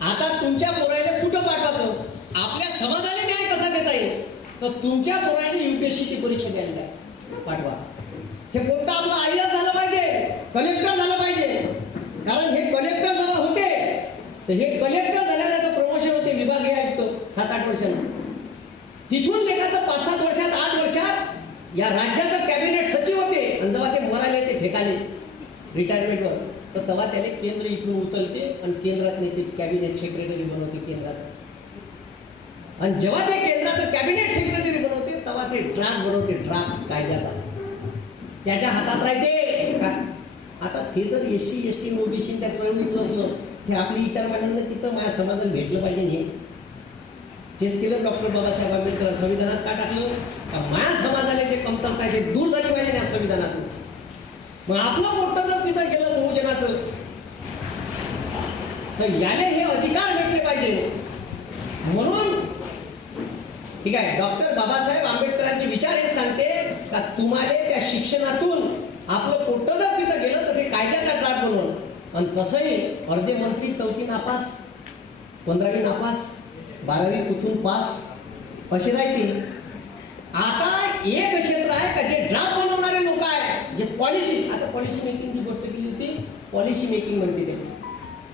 आता तुमच्या पोरायला कुठं पाठवायचं, आपल्या समाजाला न्याय कसा देता येईल, तर तुमच्या पोरायला UPSCची परीक्षा द्यायला पाठवा. हे पोट्ट आपलं आयएएस झालं पाहिजे, कलेक्टर झालं पाहिजे. कारण हे कलेक्टर जेव्हा होते तर हे कलेक्टर झाल्याने त्याचं प्रमोशन होते विभागीय आयुक्त 7-8 वर्षांनी. तिथून लेखाचं 5-7 वर्षात 8 वर्षात या राज्याचं कॅबिनेट सचिव होते. आणि जेव्हा ते मराले ते फेकाले रिटायरमेंटवर, तर तेव्हा त्याला केंद्र इथून उचलते आणि केंद्रात नेते कॅबिनेट सेक्रेटरी बनवते केंद्रात. आणि जेव्हा ते केंद्राचं कॅबिनेट सेक्रेटरी बनवते तेव्हा ते ड्राफ्ट बनवते, ड्राफ्ट कायद्याचा त्याच्या हातात राहते का. आता ते जर SC ST OBC त्या चळवळीतलं असलं, हे आपली विचार मांडणं तिथं माझ्या समाजाला भेटलं पाहिजे. हे तेच केलं डॉक्टर बाबासाहेब आंबेडकर संविधानात का टाकलं, का माझ्या समाजाला ते कमतरता आहे ते दूर झाली पाहिजे त्या संविधानातून. मग आपलं मोठं जर तिथं गेलं बहुजनाचं, तर याले हे अधिकार भेटले पाहिजे. म्हणून ठीक आहे, डॉक्टर बाबासाहेब आंबेडकरांचे विचार हे सांगते का तुम्हाला त्या शिक्षणातून आपलं पोट्ट जर तिथं गेलं तर ते कायद्याचा ड्राफ्ट बनवून. आणि तसंही अर्धे मंत्री 4थी नापास, 15वी नापास, 12वी कुठून पास असे राहतील. आता एक क्षेत्र आहे का जे ड्राफ्ट बनवणारे लोक आहे, जे पॉलिसी, आता पॉलिसी मेकिंगची गोष्ट केली होती, पॉलिसी मेकिंग म्हणते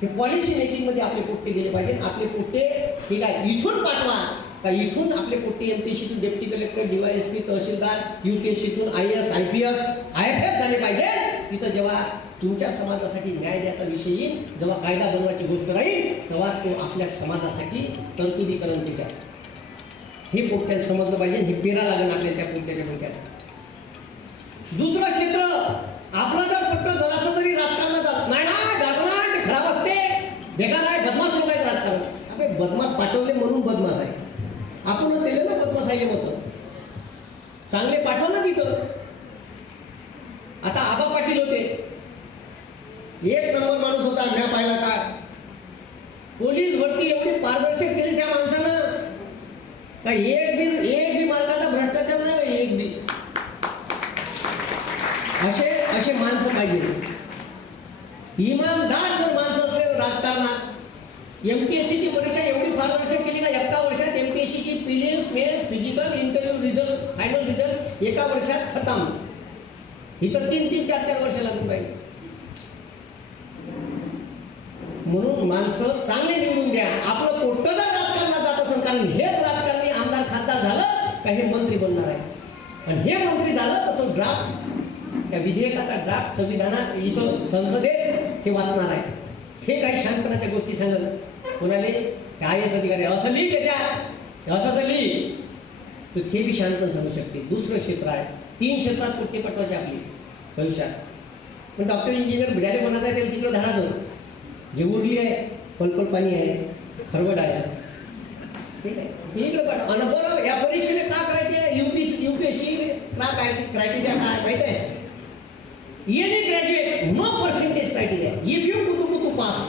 ते पॉलिसी मेकिंग मध्ये आपले पोट्टे गेले पाहिजे. आपले पोट्टे ठीक आहे इथून पाठवा का, इथून आपले पोट्टे MPSCतून डेप्टी कलेक्टर, DYSP, तहसीलदार, UPSCतून IAS, IPS, IFS झाले पाहिजे. तिथं जेव्हा तुमच्या समाजासाठी न्याय द्यायचा विषय येईल, जेव्हा कायदा बनवायची गोष्ट राहील, तेव्हा तो आपल्या समाजासाठी तरतुदीकरण त्याच्यात हे पोट्ट्याला समजलं पाहिजे. हे पेरा लागेल आपल्याला त्या पोट्ट्याच्या डोक्यात. दुसरं क्षेत्र आपलं जर पोट्ट जरासं तरी राजकारणात जात नाही ना, जात नाही, ते खराब असते, बेकार आहे, बदमाश लोक आहेत राजकारण. आपले बदमाश पाठवले म्हणून बदमाश आहे, आपण दिले ना बदमाश आहे होतं, चांगले पाठव ना तिथं. आता आबा पाटील होते, एक नंबर माणूस होता, म्या पाहिला का. पोलीस भरती एवढी पारदर्शक केली त्या माणसानं का एक बी मार्गाचा भ्रष्टाचार नाही, एक बी. असे माणसं पाहिजे, इमानदार जर माणसं असले राजकारणात. MPSCची परीक्षा एवढी पारदर्शक केली का, एका वर्षात MPSCची prelims, mains, physical, interview result, final result एका वर्षात खतम. ही तर 3-3, 4-4 वर्ष लागून पाहिजे. म्हणून माणसं चांगले निवडून द्या. आपलं पोट्ट जर राजकारणात जात असेल, कारण हेच राजकारणी आमदार खासदार झालं का हे मंत्री बनणार आहे. आणि हे मंत्री झालं तर तो ड्राफ्ट, त्या विधेयकाचा ड्राफ्ट संविधानात इथं संसदेत हे वाचणार आहे. हे काही शांतपणाच्या गोष्टी सांगत कोणाले IAS अधिकारी असं लिही त्याच्यात, असं लिही, तर ते बी शांतपणे सांगू शकते. दुसरं क्षेत्र आहे, 3 क्षेत्रात पोट्टे पटवायचे आपली भविष्यात. पण डॉक्टर इंजिनियर ज्याला बनायचं आहे त्याला तिकडं धाडाचं, जे उरली आहे पलपल पाणी आहे, खरवड आहे, ठीक आहे, ते इकडं पाठवा. आणि बरं या परीक्षेने का क्रायटेरिया, UPSC का क्रायटेरिया काय माहिती आहे, any graduate, no percentage criteria. If you kutu pass.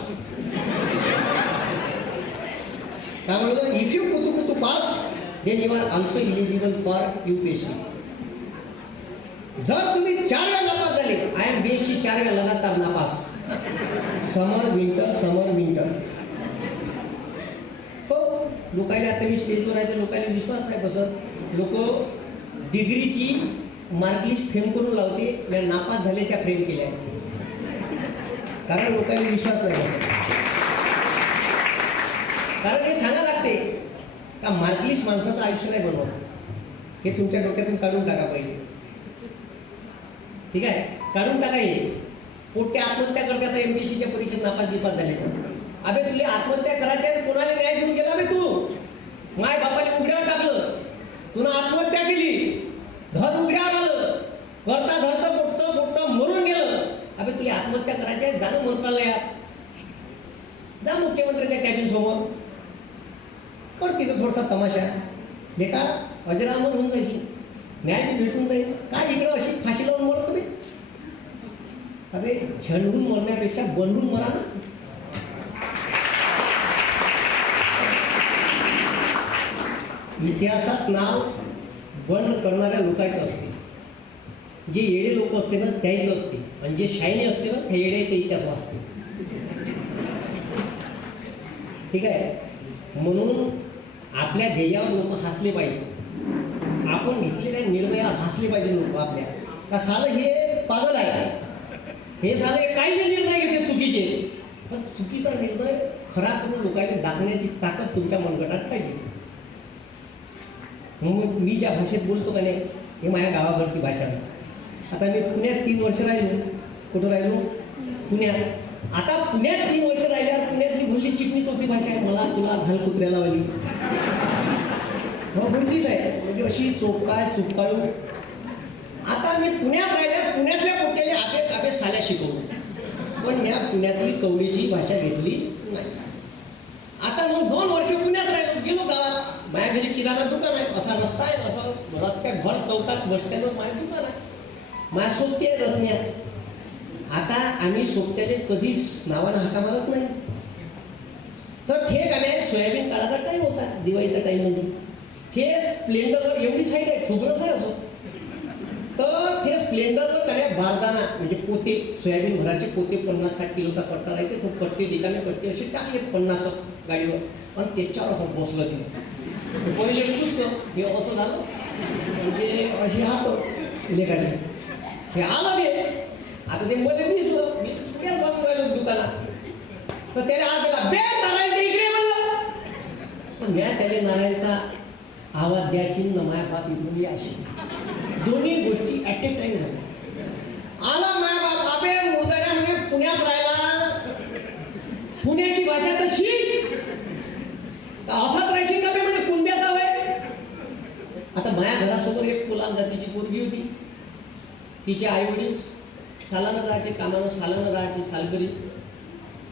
काय म्हणलं, if you kutu pass, then you are also eligible for UPSC. जर तुम्ही 4 वेळा नापास झाले, IMBSC 4 वेळा लगातार नापास, समर विंटर. हो, लोकायला आता मी स्टेजवर आहे तर लोकायला विश्वास नाही बसत. लोक डिग्रीची मार्कलिस्ट फ्रेम करून लावते, या नापास झाल्याच्या फ्रेम केल्या, कारण लोकांना विश्वास नाही बसत. कारण हे सांगा लागते का मार्कलिस्ट माणसाचं आयुष्य नाही बनवत, हे तुमच्या डोक्यातून काढून टाका पाहिजे. ठीक आहे, काढून टाका. हे पोट्टे आत्महत्या करतात MPSCच्या परीक्षेत नापास झाले. अबे तुला आत्महत्या करायची आहे, कोणाला न्याय देऊन गेला बे तू, माय बापाने उघड्यावर टाकलं, तुला आत्महत्या केली, घर उघड्यावर आलं, करता धरता पोट्ट मरून गेलं. अबे तुला आत्महत्या करायची आहे, जा मंत्रालयात, जा मुख्यमंत्र्यांच्या कॅबिन समोर, कर तिथं थोडासा तमाशा, लेखा अजरामर होऊन जायची, न्याय बी भेटून जाईल. काय इकडं अशी फाशी लावून मरतो बे. अबे झंडून मरण्यापेक्षा बनवून मरा ना. इतिहासात नाव बंड करणाऱ्या लोकांचं असते, जे येडे लोक असते ना त्याचं असते, आणि जे शायनी असते ना त्या येड्याचा इतिहास वाचते. ठीक आहे. म्हणून आपल्या ध्येयावर लोक हसले पाहिजे, आपण घेतलेल्या निर्णयावर हसले पाहिजे लोक आपल्या, का सालं हे पागल आहे, हे साले काही निर्णय घेते चुकीचे, पण चुकीचा निर्णय खरा करून लोकांना दाखवण्याची ताकद तुमच्या मनगटात पाहिजे. म्हणून मी ज्या भाषेत बोलतो का नाही, हे माझ्या गावाकडची भाषा आहे. आता मी पुण्यात 3 वर्ष राहिलो. कुठं राहिलो? पुण्यात. आता पुण्यात 3 वर्ष राहिल्यावर पुण्यातली बोलली चिकणी चोपी भाषा आहे. मला तुला घाल कुत्र्याला वाली बोललीच आहे, म्हणजे अशी चोपकाय चुपकाळू. आता मी पुण्यात राहिल्या, पुण्यातल्या पोट्याले आगे कागे साल्या शिकवलं, पण या पुण्यातली कवडीची भाषा घेतली नाही. आता मग 2 वर्ष पुण्यात राहिलो, गेलो गावात. माझ्या घरी किराणा दुकान आहे, असा रस्ता आहे, असं रस्त्यात घर चौकात बस स्टँडवर माझं दुकान आहे. माझ्या सोबती आहे रत्न्यात. आता आम्ही सोबत्याले कधीच नावानं हाका मारत नाही. तर ते गाणे सोयाबीन काढायचा टाईम होता, दिवाळीचा टाईम म्हणजे हे स्प्लेंडरवर एवढी साईड आहे, ठोबरच आहे असं. तर ते स्प्लेंडरवर काय बारदाना म्हणजे पोते, सोयाबीन भराचे पोते 50-60 किलोचा कट्टा राहते. तो कट्टे रिकामे कट्टे असे टाकले 50 गाडीवर, आणि त्याच्यावर असं बसलं ते पहिले पुसलं, हे असं झालं म्हणजे अशी हात लेखाचे हे आलं ते. आता ते मध्ये दिसलं, मी पुण्यात बघून राहिलो दुकानात. तर त्याने हात दिला, बे नारायणच्या इकडे म्हणलं. पण म्या त्याला नारायणचा आवाज द्यायची न माया बाप इकडून अशी दोन्ही गोष्टी ॲट ए टाइम झाल्या. आला माया बाप, बाबे मुर्दड्या म्हणजे पुण्यात राहिला, पुण्याची भाषा तर शिक, असाच राहायची का बे म्हणजे कुंब्याचा वय. आता माया घरासमोर एक कोलाम जातीची पोरगी होती. तिचे आई वडील सालानं जायचे कामानं, सालानं राहायचे सालकरी.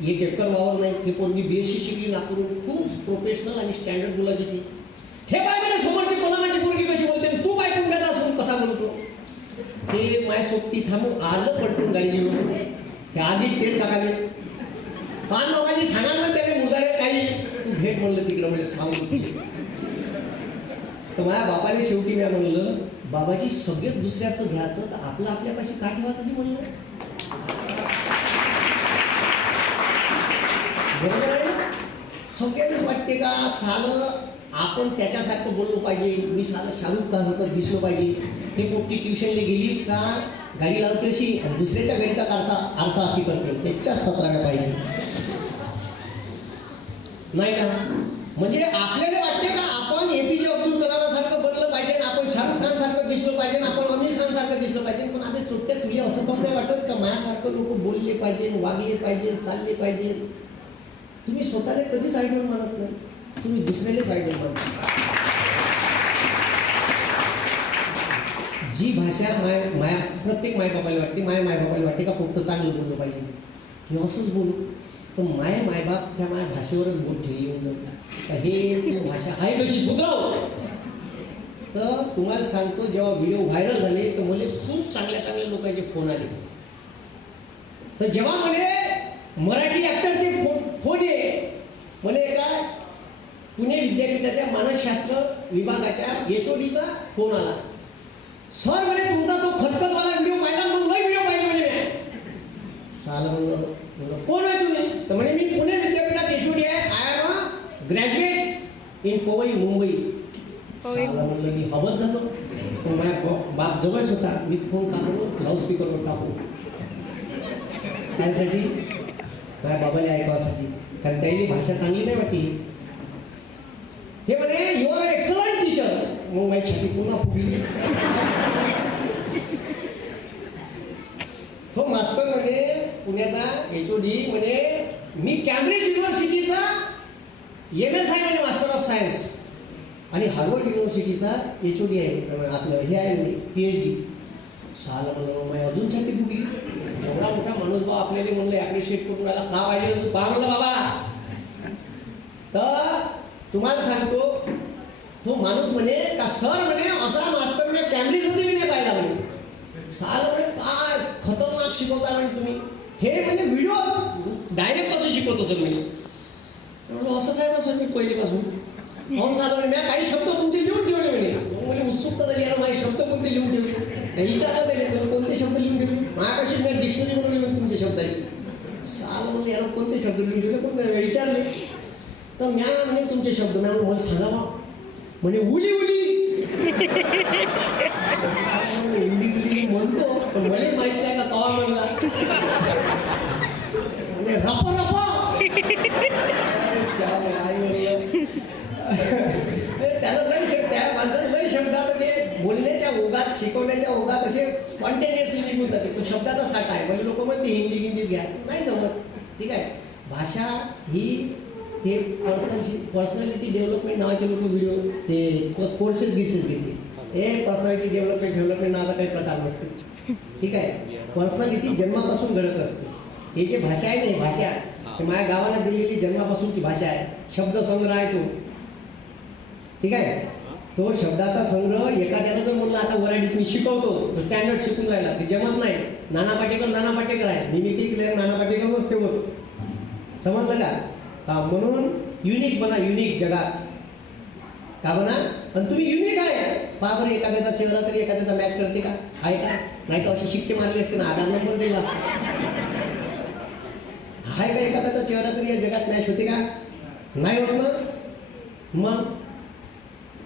1 एकर वावर नाही. ती पोरगी BSc शिकली नागपूरून, खूप प्रोफेशनल आणि स्टँडर्ड बोलायची ती. हे पाय म्हणजे समोरची कोलामाची पोरगी कशी बोलते, तू काय कुंब्याचा असून कसा बोलतो. ते माझ्या सोबती थांबून आलं पटकून गाडीवर. ते आधी तेल टाकाले, पान बाबाजी सांगा ना त्याने मुर्दाडे काही, तू भेट म्हणलं तिकडं म्हणजे सांगू. तर माझ्या बापाने शेवटी मी म्हणलं, बाबाजी सगळेच दुसऱ्याचं घ्यायचं तर आपलं आपल्यापाशी का ठेवायचं म्हणलं. बरोबर आहे ना. सगळ्यालाच वाटते का सालं आपण त्याच्यासारखं बोललो पाहिजे, मी सालं शाहरुख खानसारखं दिसलो पाहिजे. हे मोठी ट्युशनला गेली का गाडी लावते अशी, दुसऱ्याच्या गाडीचा आरसा अशी करते, त्याच्याच 17व्या पाहिजे नाही ना. म्हणजे आपल्याला वाटते का आपण APJ अब्दुल कलामासारखं बनलं पाहिजे, आपण शाहरुख खानसारखं दिसलं पाहिजे, आपण आमिर खानसारखं दिसलं पाहिजे. पण आपल्या चोट्या तुला असं पण नाही वाटत का माझ्यासारखं लोक बोलले पाहिजे, वागले पाहिजे, चालले पाहिजे. तुम्ही स्वतःला कधीच आयडॉल मानत नाही, तुम्ही दुसऱ्यालाच आयडॉल मानता. जी भाषा माया प्रत्येक मायबापाला वाटते, मायबापाला वाटते का फक्त चांगलं बोललं पाहिजे, मी असंच बोलू. पण मायबाप त्या माझ्या भाषेवरच बोट ठेवली येऊन जातं, हे भाषा आहे कशी सुधाराव. तर तुम्हाला सांगतो, जेव्हा व्हिडिओ व्हायरल झाले तर मला खूप चांगल्या चांगल्या लोकांचे फोन आले. तर जेव्हा मला मराठी ॲक्टरचे फोन ये, मला एका पुणे विद्यापीठाच्या मानसशास्त्र विभागाच्या HODचा फोन आला. सर म्हणे तुमचा तो खटखटवाला व्हिडिओ पाहिला, मग नाही व्हिडिओ पाहिजे म्हणे. साला म्हणलं कोण आहे तुम्ही. तर म्हणे मी पुणे विद्यापीठात HOD आहे, I am a graduate in Powai Mumbai. साला म्हणलं मी हवत झालो. पण माझ्या बाप जवळच होता. मी फोन काढून लाऊडस्पीकरवर टाकू त्यासाठी, माझ्या बाबाला ऐकावासाठी, कारण त्याची भाषा चांगली नाही वाटली. हे म्हणे यू आर एक्सलंट टीचर. मग माझी छाती पुन्हा फुगली. तो मास्तर म्हणे पुण्याचा HOD म्हणे मी कॅम्ब्रिज युनिव्हर्सिटीचा MSI म्हणजे मास्टर ऑफ सायन्स आणि हार्वर्ड युनिव्हर्सिटीचा HOD आहे, आपलं हे आहे PhD. साला म्हणलं माझी अजून छाती फुगली. एवढा मोठा माणूस बा आपल्याला म्हणलं ॲप्रिशिएट करून राहिला, का पाहिजे पहा म्हणलं बाबा. तर तुम्हाला सांगतो, तो माणूस म्हणे का सर म्हणे असा मास्तर म्हणे कॅम्ब्रिजमध्ये मी नाही पाहिला म्हणे. साला म्हणे काय खतरनाक शिकवता म्हणे तुम्ही. हे म्हणजे व्हिडिओ डायरेक्ट कसं शिकवतो सर म्हणे. असं साहेब सर मी पहिलेपासून पाहून चालू म्हणे, मी काही शब्द तुमचे लिहून ठेवले म्हणे. मला उत्सुकता झाली, यार माझे शब्द कोणते लिहून ठेवले. विचारलं त्याने कोणते शब्द लिहून ठेवले. माझ्यापाशी मी डिक्शनरी बनवली तुमच्या शब्दाची. साला म्हणलं याला कोणते शब्द लिहून ठेवले, कोणते विचारले. तर म्या म्हणे तुमचे शब्द म्या मला सांगावा म्हणे उली उली उली उली म्हणतो पण मला माहित नाही का कवा म्हणला म्हणजे रप रप त्याला लय शब्द त्या माणसाला लय शब्दात ते बोलण्याच्या ओघात शिकवण्याच्या ओघात असे स्पॉन्टेनियसली निघून जाते तो शब्दाचा साठा आहे म्हणजे लोक म्हणते हिंदी हिंदीत घ्या नाही जमत ठीक आहे भाषा ही ते पर्सनॅलिटी डेव्हलपमेंट नावाचे लोक व्हिडिओ ते कोर्सेस गिसेस घेते हे पर्सनॅलिटी डेव्हलपमेंट नावाचा काही प्रकार नसतो ठीक आहे पर्सनॅलिटी जन्मापासून घडत असते हे जे भाषा आहे ना भाषा ते माझ्या गावाला दिलेली जन्मापासूनची भाषा आहे शब्दसंग्रह आहे तो ठीक आहे तो शब्दाचा संग्रह एखाद्यानं जर म्हणलं आता वराडीत मी शिकवतो तो स्टँडर्ड शिकून राहिला ते जमत नाही नाना पाटेकर आहे निमित्ती प्लेअर नाना पाटेकरच ते होत समजलं का म्हणून युनिक बना युनिक जगात का बना पण तुम्ही युनिक आहे पहा बरं एखाद्याचा चेहरा तरी एखाद्याचा मॅच करते का आहे का नाही तर असे शिक्के मारले असते ना आधार नंबर दिला असतो आहे का एखाद्याचा चेहरा तरी या जगात मॅच होते का नाही होत ना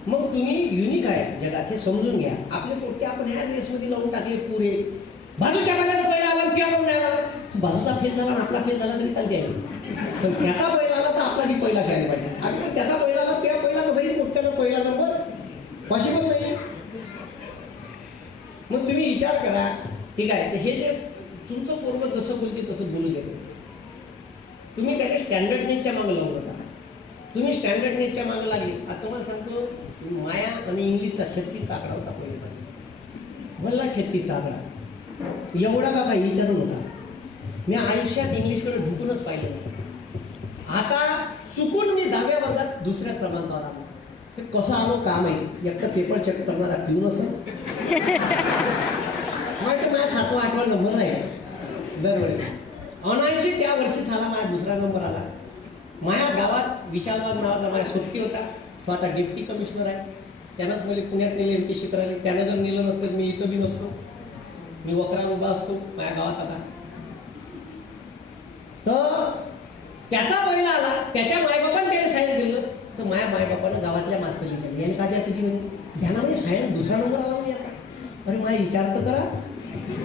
मग तुम्ही युनिक आहे जगात हे समजून घ्या आपले पोटे आपण ह्या रेसमध्ये लावून टाकले पुरे बाजूच्या बैलाचा पहिला आला किंवा कोण नाही आला बाजूचा फेल झाला आणि आपला फेल झाला तरी चालते आहे पण त्याचा बैल आला तर आपला बी पहिला शायला पाहिजे आणि त्याचा बैल आला त्या पहिला कसाही पोट्याचा पहिला नंबर पॉसिबल नाही मग तुम्ही विचार करा ठीक आहे हे जे तुमचं पूर्व जसं बोलते तसं बोलू देतो तुम्ही त्याला स्टँडर्डनेसच्या मागं लावू नका तुम्ही स्टँडर्डनेसच्या मागं लागली आता तुम्हाला सांगतो माया आणि इंग्लिशचा 36चा आकडा होता पहिल्यापासून म्हणला 36चा आकडा एवढा का काही विचारू नका मी आयुष्यात इंग्लिशकडे ढुकूनच पाहिलं नव्हतं आता चुकून मी 10व्या वर्गात दुसऱ्या क्रमांकावर आलो ते कसं आलो का माहीत एकटा पेपर चेक करणारा पिऊन असं नाही तर माझा 7वा 8वा नंबर आहे दरवर्षी अनायशी त्या वर्षी साला माझा दुसरा नंबर आला माझ्या गावात विशालबाग नावाचा माझा सोबती होता तो आता डेप्टी कमिशनर आहे त्यानंच मला पुण्यात नेले MPSC करायला त्यानं जर नेलं नसतं मी इथं बी नसतो मी वक्रान उभा असतो माझ्या गावात आता तर त्याचा पहिला आला त्याच्या मायबापानं त्याने सायन्स दिलं तर माझ्या मायबापानं गावातल्या मास्तरीच्या याने का द्यायचं जी म्हणजे ध्यानामध्ये सायन्स दुसरा नंबर आला म्हणजे याचा अरे माझा विचार तर करा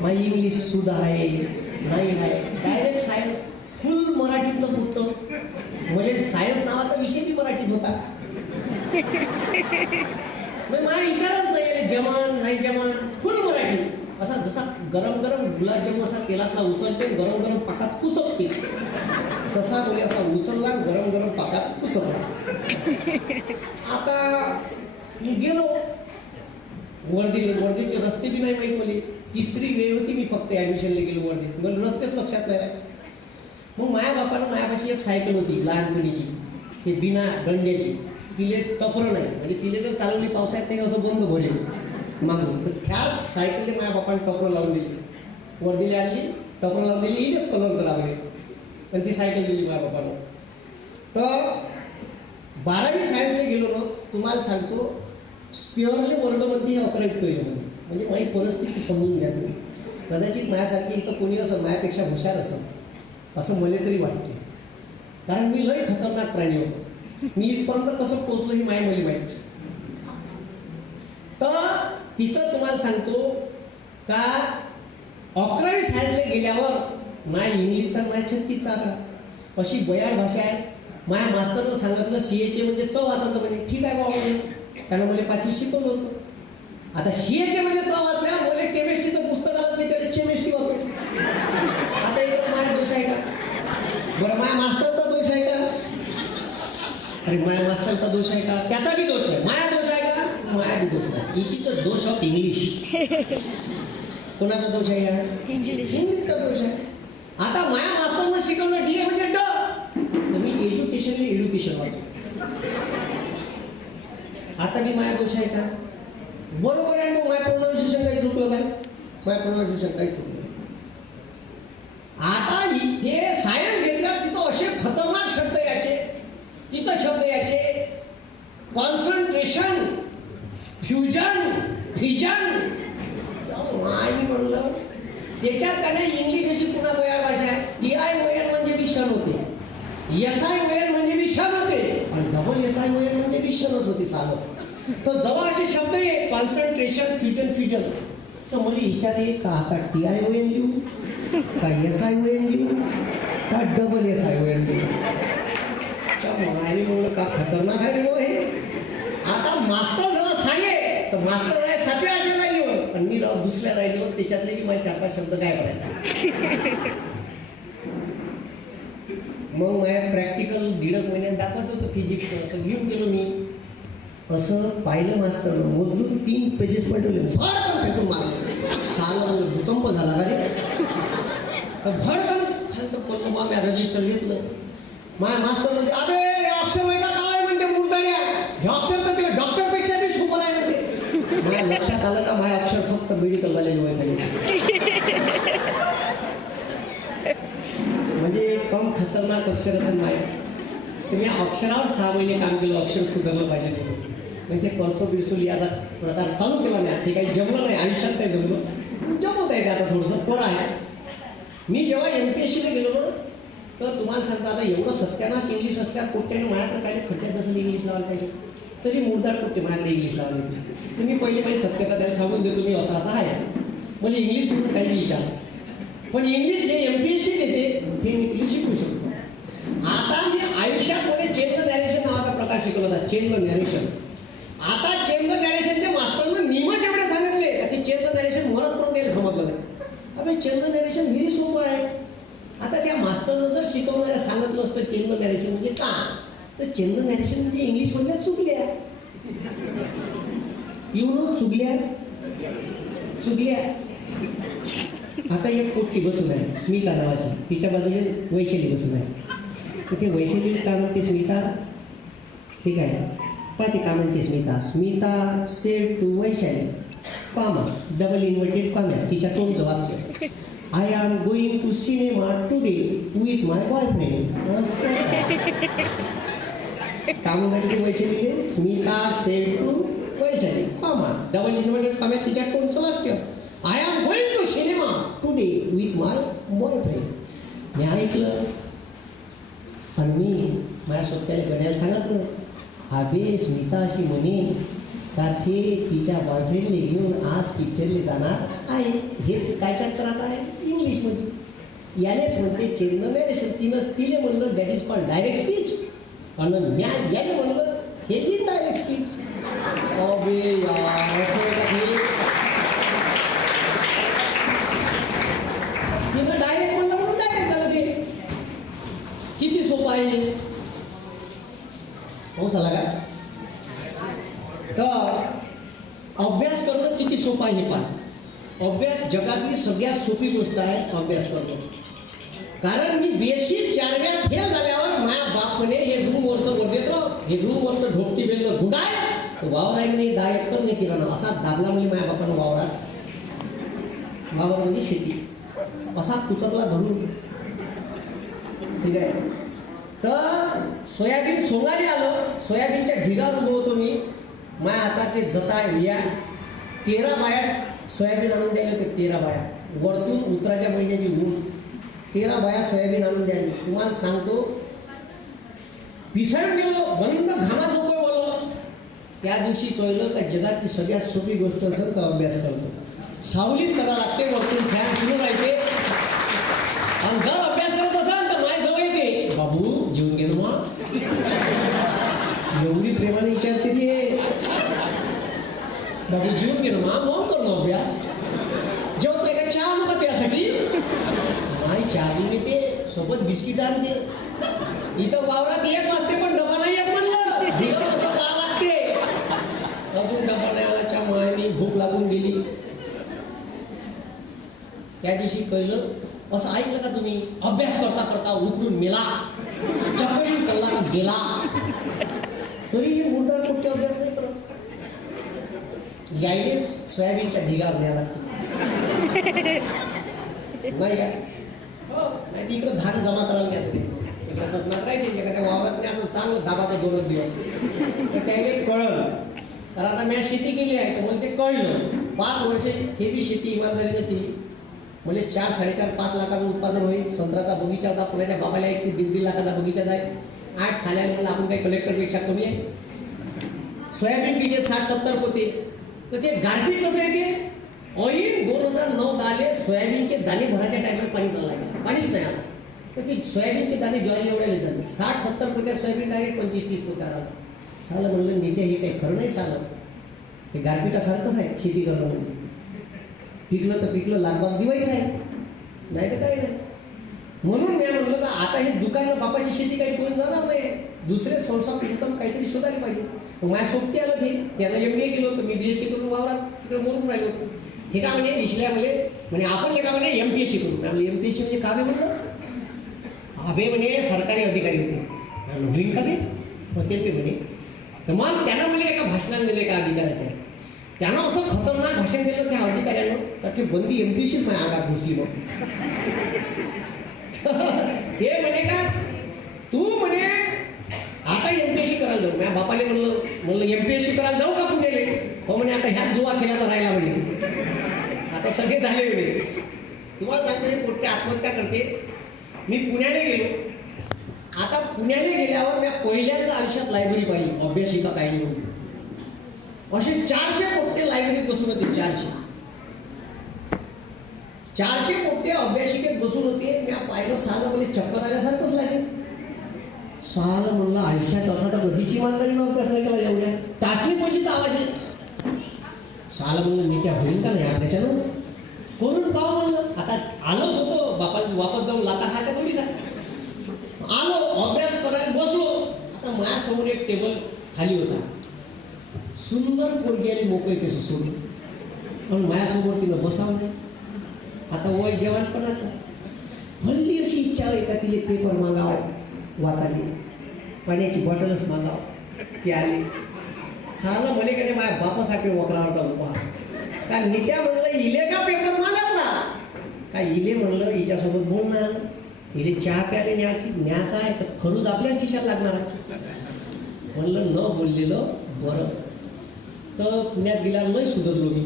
माझी इंग्लिश सुद्धा आहे नाही आहे डायरेक्ट सायन्स फुल मराठीतलं पुटतं म्हणजे सायन्स नावाचा विषय बी मराठीत होता माझा विचारच नाही जमान नाही जमान फुल मराठी असा जसा गरम गरम गुलाबजामुन असा तेलातला उचलते गरम गरम पाकात कुचपते तसा बोले असा उचलला गरम गरम पाकात कुचपला आता मी गेलो वर्धीचे रस्ते बी नाही माहीत मला तिसरी वेळ होती मी फक्त ॲडमिशनला गेलो वर्धीत मला रस्तेच लक्षात नाही मग माझ्या बापानं माझ्यापाशी एक सायकल होती लहानपणीची ते बिना दंड्याची तिले टपरं नाही म्हणजे तिले जर चालवली पावसाळ्यात नाही असं बंद भरेल मागून तर त्याच सायकलने माझ्या बापाने टपरं लावून दिली वर्दीला आणली टपरं लावून दिली इलेच कलर करावे आणि ती सायकल दिली माझ्या बापानं तर 12वी सायन्सला गेलो ना तुम्हाला सांगतो स्प्युअरली वर्ल्डमध्ये 11वी केलं म्हणजे माझी परिस्थिती समजून घ्या तुम्ही कदाचित माझ्यासारखी इथं कोणी असं माझ्यापेक्षा हुशार असं असं मला तरी वाटते कारण मी लय खतरनाक प्राणी होतो मी इथपर्यंत कसं पोचलो ही मला माहीत तर तिथं तुम्हाला सांगतो का 11वी सायन्सला गेल्यावर माझ्या इंग्लिशचा माझ्या 36चा आकडा अशी बयाड भाषा आहे माझ्या मास्तरनं सांगितलं CHA म्हणजे चव वाचायचं म्हणजे ठीक आहे बाबा त्यानं मला 5वी शिकवलं होतं आता CHA म्हणजे चव वाचल्या मला केमिस्ट्रीचं पुस्तक आलं मी त्याला केमिस्ट्री वाचतो आता इकडं माझ्या दोष आहे का बरं माझ्या मास्तरचा दोष आहे का अरे माझ्या मास्तरचा दोष आहे का त्याचा बी दोष नाही माझा दोष आहे का माझा बी दोष नाही इथं दोष ऑफ इंग्लिश कोणाचा दोष आहे का इंग्लिशचा दोष आहे आता माझ्या मास्तरनं शिकवलं DA म्हणजे ड तर मी एज्युकेशन वाचतो आता बी माझा दोष आहे का बरोबर आहे मग माझ्या प्रोनाउन्सिएशन काही चुकलं काय माझ्या प्रोनाउन्सिएशन काही चुकलं आता इथे सायन्स घेतल्यावर तिथं असे खतरनाक शब्द याचे तिथं शब्द याचे कॉन्सन्ट्रेशन फ्युजन फिजन आणि म्हणलं त्याच्यात का नाही इंग्लिश अशी पुन्हा बयाड भाषा आहे TION म्हणजे बी क्षण होते SION म्हणजे बी क्षण होते कॉन्सन्ट्रेशनच होती साधं. तर जेव्हा असे शब्द आहे कॉन्सन्ट्रेशन फ्युजन तर मला विचार का आता TION लिहू का SION लिहू का SSION लिहू. आणि म्हणलं का खतरनाक आहे रे हे. आता मास्तर जेव्हा सांगे तर मास्तर आहे 7व्या 8व्या लाईनीवर पण मी राव दुसऱ्या लाईनीवर त्याच्यातले माझे 4-5 शब्द काय करायचे. मग माझ्या प्रॅक्टिकल 1.5 महिन्यात दाखवत होतं फिजिक्स असं घेऊन गेलो मी. असं पाहिलं मास्तर मोजून 3 पेजेस पलटवले भडकन फेकून मारले. साला भूकंप झाला का रे. भडकन खालतं पडलो मग मी रजिस्टर घेतलं. माझ्या मास्तर म्हणते अबे हे अक्षर माहिती काय म्हणते मूर्ताड्या हे अक्षर तर ते डॉक्टरपेक्षा बी सुपर आहे म्हणते. माझ्या लक्षात आलं का माझ्या अक्षर फक्त मेडिकलवाले ओळखायचे. म्हणजे कम खतरनाक अक्षर असं नाही. तुम्ही अक्षरावर 6 महिने काम केलं अक्षर सुधारलं पाहिजे म्हणून. म्हणजे ते कर्सो बिरसो लिहायचा प्रकार चालू केला नाही. ते काही जमलं नाही आयुष्यात काही जमत आहे ते आता थोडंसं पोरं आहे. मी जेव्हा MPSCला गेलो ना तर तुम्हाला सांगता आता एवढं सत्यानाश इंग्लिश असल्यावर कुठ्याने माझ्याकडे काही खड्ड्यात जसं इंग्लिश लावायला पाहिजे तरी मुर्दार कुठे माझ्याकडे इंग्लिश लावायला येते. तर मी पहिले माझी सत्यता त्याला सांगून देतो मी असं आहे. मला इंग्लिश सोडून काही नाही विचार पण इंग्लिश जे MPSC देते ते मी तुला शिकू शकतो. आता मी आयुष्यात मला चेन द नॅरेशन नावाचा प्रकार शिकवला होता. Chain the narration. आता चेन द नॅरेशनचे मास्टरनं नियमच एवढे सांगितले की चेन द नॅरेशन मरत करून द्यायला समजलं नाही. अबे चेन द नॅरेशन व्हेरी सोपं आहे. आता त्या मास्तरनं जर शिकवणाऱ्या सांगितलं असतं चेन द नॅरेशन म्हणजे का तर चेन द नॅरेशन म्हणजे इंग्लिशमधल्या चुकल्या. चुकल्या. आता एक पोट्टी बसून आहे स्मिता नावाची तिच्या बाजूने वैशाली बसून आहे. तर ते वैशाली का म्हणते स्मिता ठीक आहे पाहते का म्हणते Smita said to Vaishali comma double inverted comma तिच्या टोनचं वाक्य I am going to cinema today with my boyfriend. का म्हणाले वैशालीले Smita said to Vaishali comma double inverted comma तिच्या टोनचं वाक्य I am going to cinema today with my boyfriend. मी ऐकलं पण मी माझ्या स्वतःला गड्याला सांगितलं अबे स्मिता अशी म्हणे का ते तिच्या बॉयफ्रेंडले घेऊन आज पिक्चरले जाणार आहे. हेच काय चक्रात आहे इंग्लिशमध्ये. यालेच म्हणते चेन द नॅरेशन. तिले म्हणलं that is called direct speech आणि म्या याले म्हणलं हे इज डायरेक्ट स्पीच. अबे यार असं तिनं डायरेक्ट म्हणलं म्हणून डायरेक्ट झालं. ते किती सोपं आहे हो झाला का. तर अभ्यास करणं किती सोपं आहे हे पहा. अभ्यास जगातली सगळ्यात सोपी गोष्ट आहे अभ्यास करणं. कारण मी BSc 4 वेळा फेल झाल्यावर माझ्या बापने हे रूमवरचं गोडेत्र हे रूमवरचं ढोपटी बेललं गुंडाय वावर आहे नाही 10 एकर नाही केला ना असा दाबला म्हणजे माझ्या बापानं वावर म्हणजे शेती असा कुचकला धरून ठीक आहे. तर सोयाबीन सोंगाने आलं सोयाबीनच्या ढिगावर उभं होतो मी. माझ्या हातात ते जता या 13 बाया सोयाबीन आणून द्यायला होते. 13 बाया वरतून उतराच्या महिन्याची ऊन 13 बाया सोयाबीन आणून द्यायला. तुम्हाला सांगतो पिसळून गेलो गंध घामा झोपळ बोललो. त्या दिवशी कळलं का जगातली सगळ्यात सोपी गोष्ट असेल तर अभ्यास करतो. सावलीत करावं लागते वरतून फॅन सुरू राहते आणि जर अभ्यास करत असाल तर माझ्या जवळ येते बाबू जेवून गेलो मग एवढी प्रेमाने विचारते ते बाबू जेवून गेलो मग करणं अभ्यास जेवत नाही का चहा आणू का त्यासाठी नाही चहा मिळते सोबत बिस्किट आणते. इथं वावरात 1 वाजते पण डबा नाही येत म्हणलं ढिगा कसं पाहा लागते. अजून डबा नाही आला चहा मायनी भूक लागून गेली. त्या दिवशी कळलं असं ऐकलं का तुम्ही अभ्यास करता करता उकडून मेला चक्करी कल्ला गेला तरी हे मुर्दार कुठे अभ्यास नाही करत. यायले सोयाबीनच्या ढिगावर न्यायला नाही का हो नाही तिकडं धान जमा करायला घ्यायचं इकडं कोकणात राहते एखाद्या वावरात न्यायचं चांगलं दाबाचा 2 दिवस तर त्याने कळलं. तर आता मी शेती केली आहे तर मला ते कळलं 5 वर्षे हे बी शेती इमानदारीनं केली. म्हणजे 4-4.5-5 लाखाचं उत्पादन होईल. संत्र्याचा बगीचा होता पुण्याच्या बाबाला 1 ते 1.5 लाखाचा बगीचा जाईल. 8 साल्याला म्हणलं आपण काही कलेक्टरपेक्षा कमी आहे. सोयाबीन पिके 60-70 पोते. तर ते गारपीट कसं येते? ऑइल 2009-10 सोयाबीनचे दाणे भराच्या टायमाला पाणी चालला गेला, पाणीच नाही आलं. तर ते सोयाबीनचे दाणे ज्वारी एवढ्याला झाले, 60-70 पोत्या सोयाबीन डायरेक्ट 25-30 पोत्या आला. सालं म्हणलं नेत्या हे काही खरं नाही. सालं हे गारपीटासारखंच आहे शेती करणं म्हणजे. पिकलं तर पिकलं, लागबाग दिवायचं आहे, नाही तर काही नाही. म्हणून मी म्हणलं तर आता हे दुकान बापाची शेती काही कोण जाणार नाही, दुसरे सोर्स ऑफ इन्कम काहीतरी शोधायला पाहिजे. मग माझ्या सोबती आलं ते, त्यानं MBA केलं होतं, मी BSc करून वावरात तिकडे बोलून राहिलो होतो. हे का म्हणे विश्ल्या म्हणे आपण का म्हणे MPSC करू. म्हणजे MPSC म्हणजे का म्हणलं? आबे म्हणे सरकारी अधिकारी होते, ड्रिंक का होते ते म्हणे. तर मग त्यानं म्हणजे एका भाषणात दिलं एका अधिकाऱ्याच्या, त्यानं असं खतरनाक भाषण केलं त्या अधिकाऱ्यानं, तर ते बंदी MPSCच माझ्या अंगात घुसली. मग ते म्हणे का तू म्हणे आता MPSC करायला जाऊ. माझ्या बापाले म्हणलं MPSC करायला जाऊ का पुण्याले? हो म्हणे आता ह्याच जुवा खेळायला तर राहिला म्हणे, आता सगळे झाले म्हणे. तुम्हाला सांगतो हे पोट्टे आत्महत्या करते. मी पुण्याला गेलो. आता पुण्याला गेल्यावर मी पहिल्यांदा आयुष्यात लायब्ररी पाहिली, अभ्यासिका पाहिली म्हणून. असे 400 पोट्टे लायब्ररीत बसून होते. 400 पोट्टे अभ्यासिकेत बसून होते. मी पाहिलं, सालं म्हणजे चक्कर आल्यासारखंच लागेल. सालं म्हणलं आयुष्यात असा तर कधीच इमानदारीनं अभ्यास नाही केला एवढ्या. टाचणी पडली तर आवाज येईल. सालं म्हणलं नेत्या होईल का नाही त्याच्यानं, करून पाहू म्हणलं. आता आलोच होतो बापाला वापस जाऊन लाता खायच्या थोडीच आलो, अभ्यास करायला बसलो. आता माझ्यासमोर एक टेबल खाली होता, सुंदर पोरगी आली मोकळी कसं सोडून, पण माझ्यासमोर तिनं बसावं नाही. आता वय जेवणपणाचं, भल्ली अशी इच्छा आहे का तिने पेपर मागावं वाचायला, पाण्याची बॉटलच मागावं. ती आली. सालं म्हणे का नाही माझ्या बापासाठी वक्रावर जाऊन पहा. का नित्या म्हणलं इले का पेपर मागितला का, इले म्हणलं हिच्यासोबत बोलणार, इले चहा प्यायला न्यायचा आहे तर खरूच आपल्याच खिशात लागणार आहे. म्हणलं न बोललेलं बरं. तर पुण्यात गेल्यावर लय सुधारलो मी,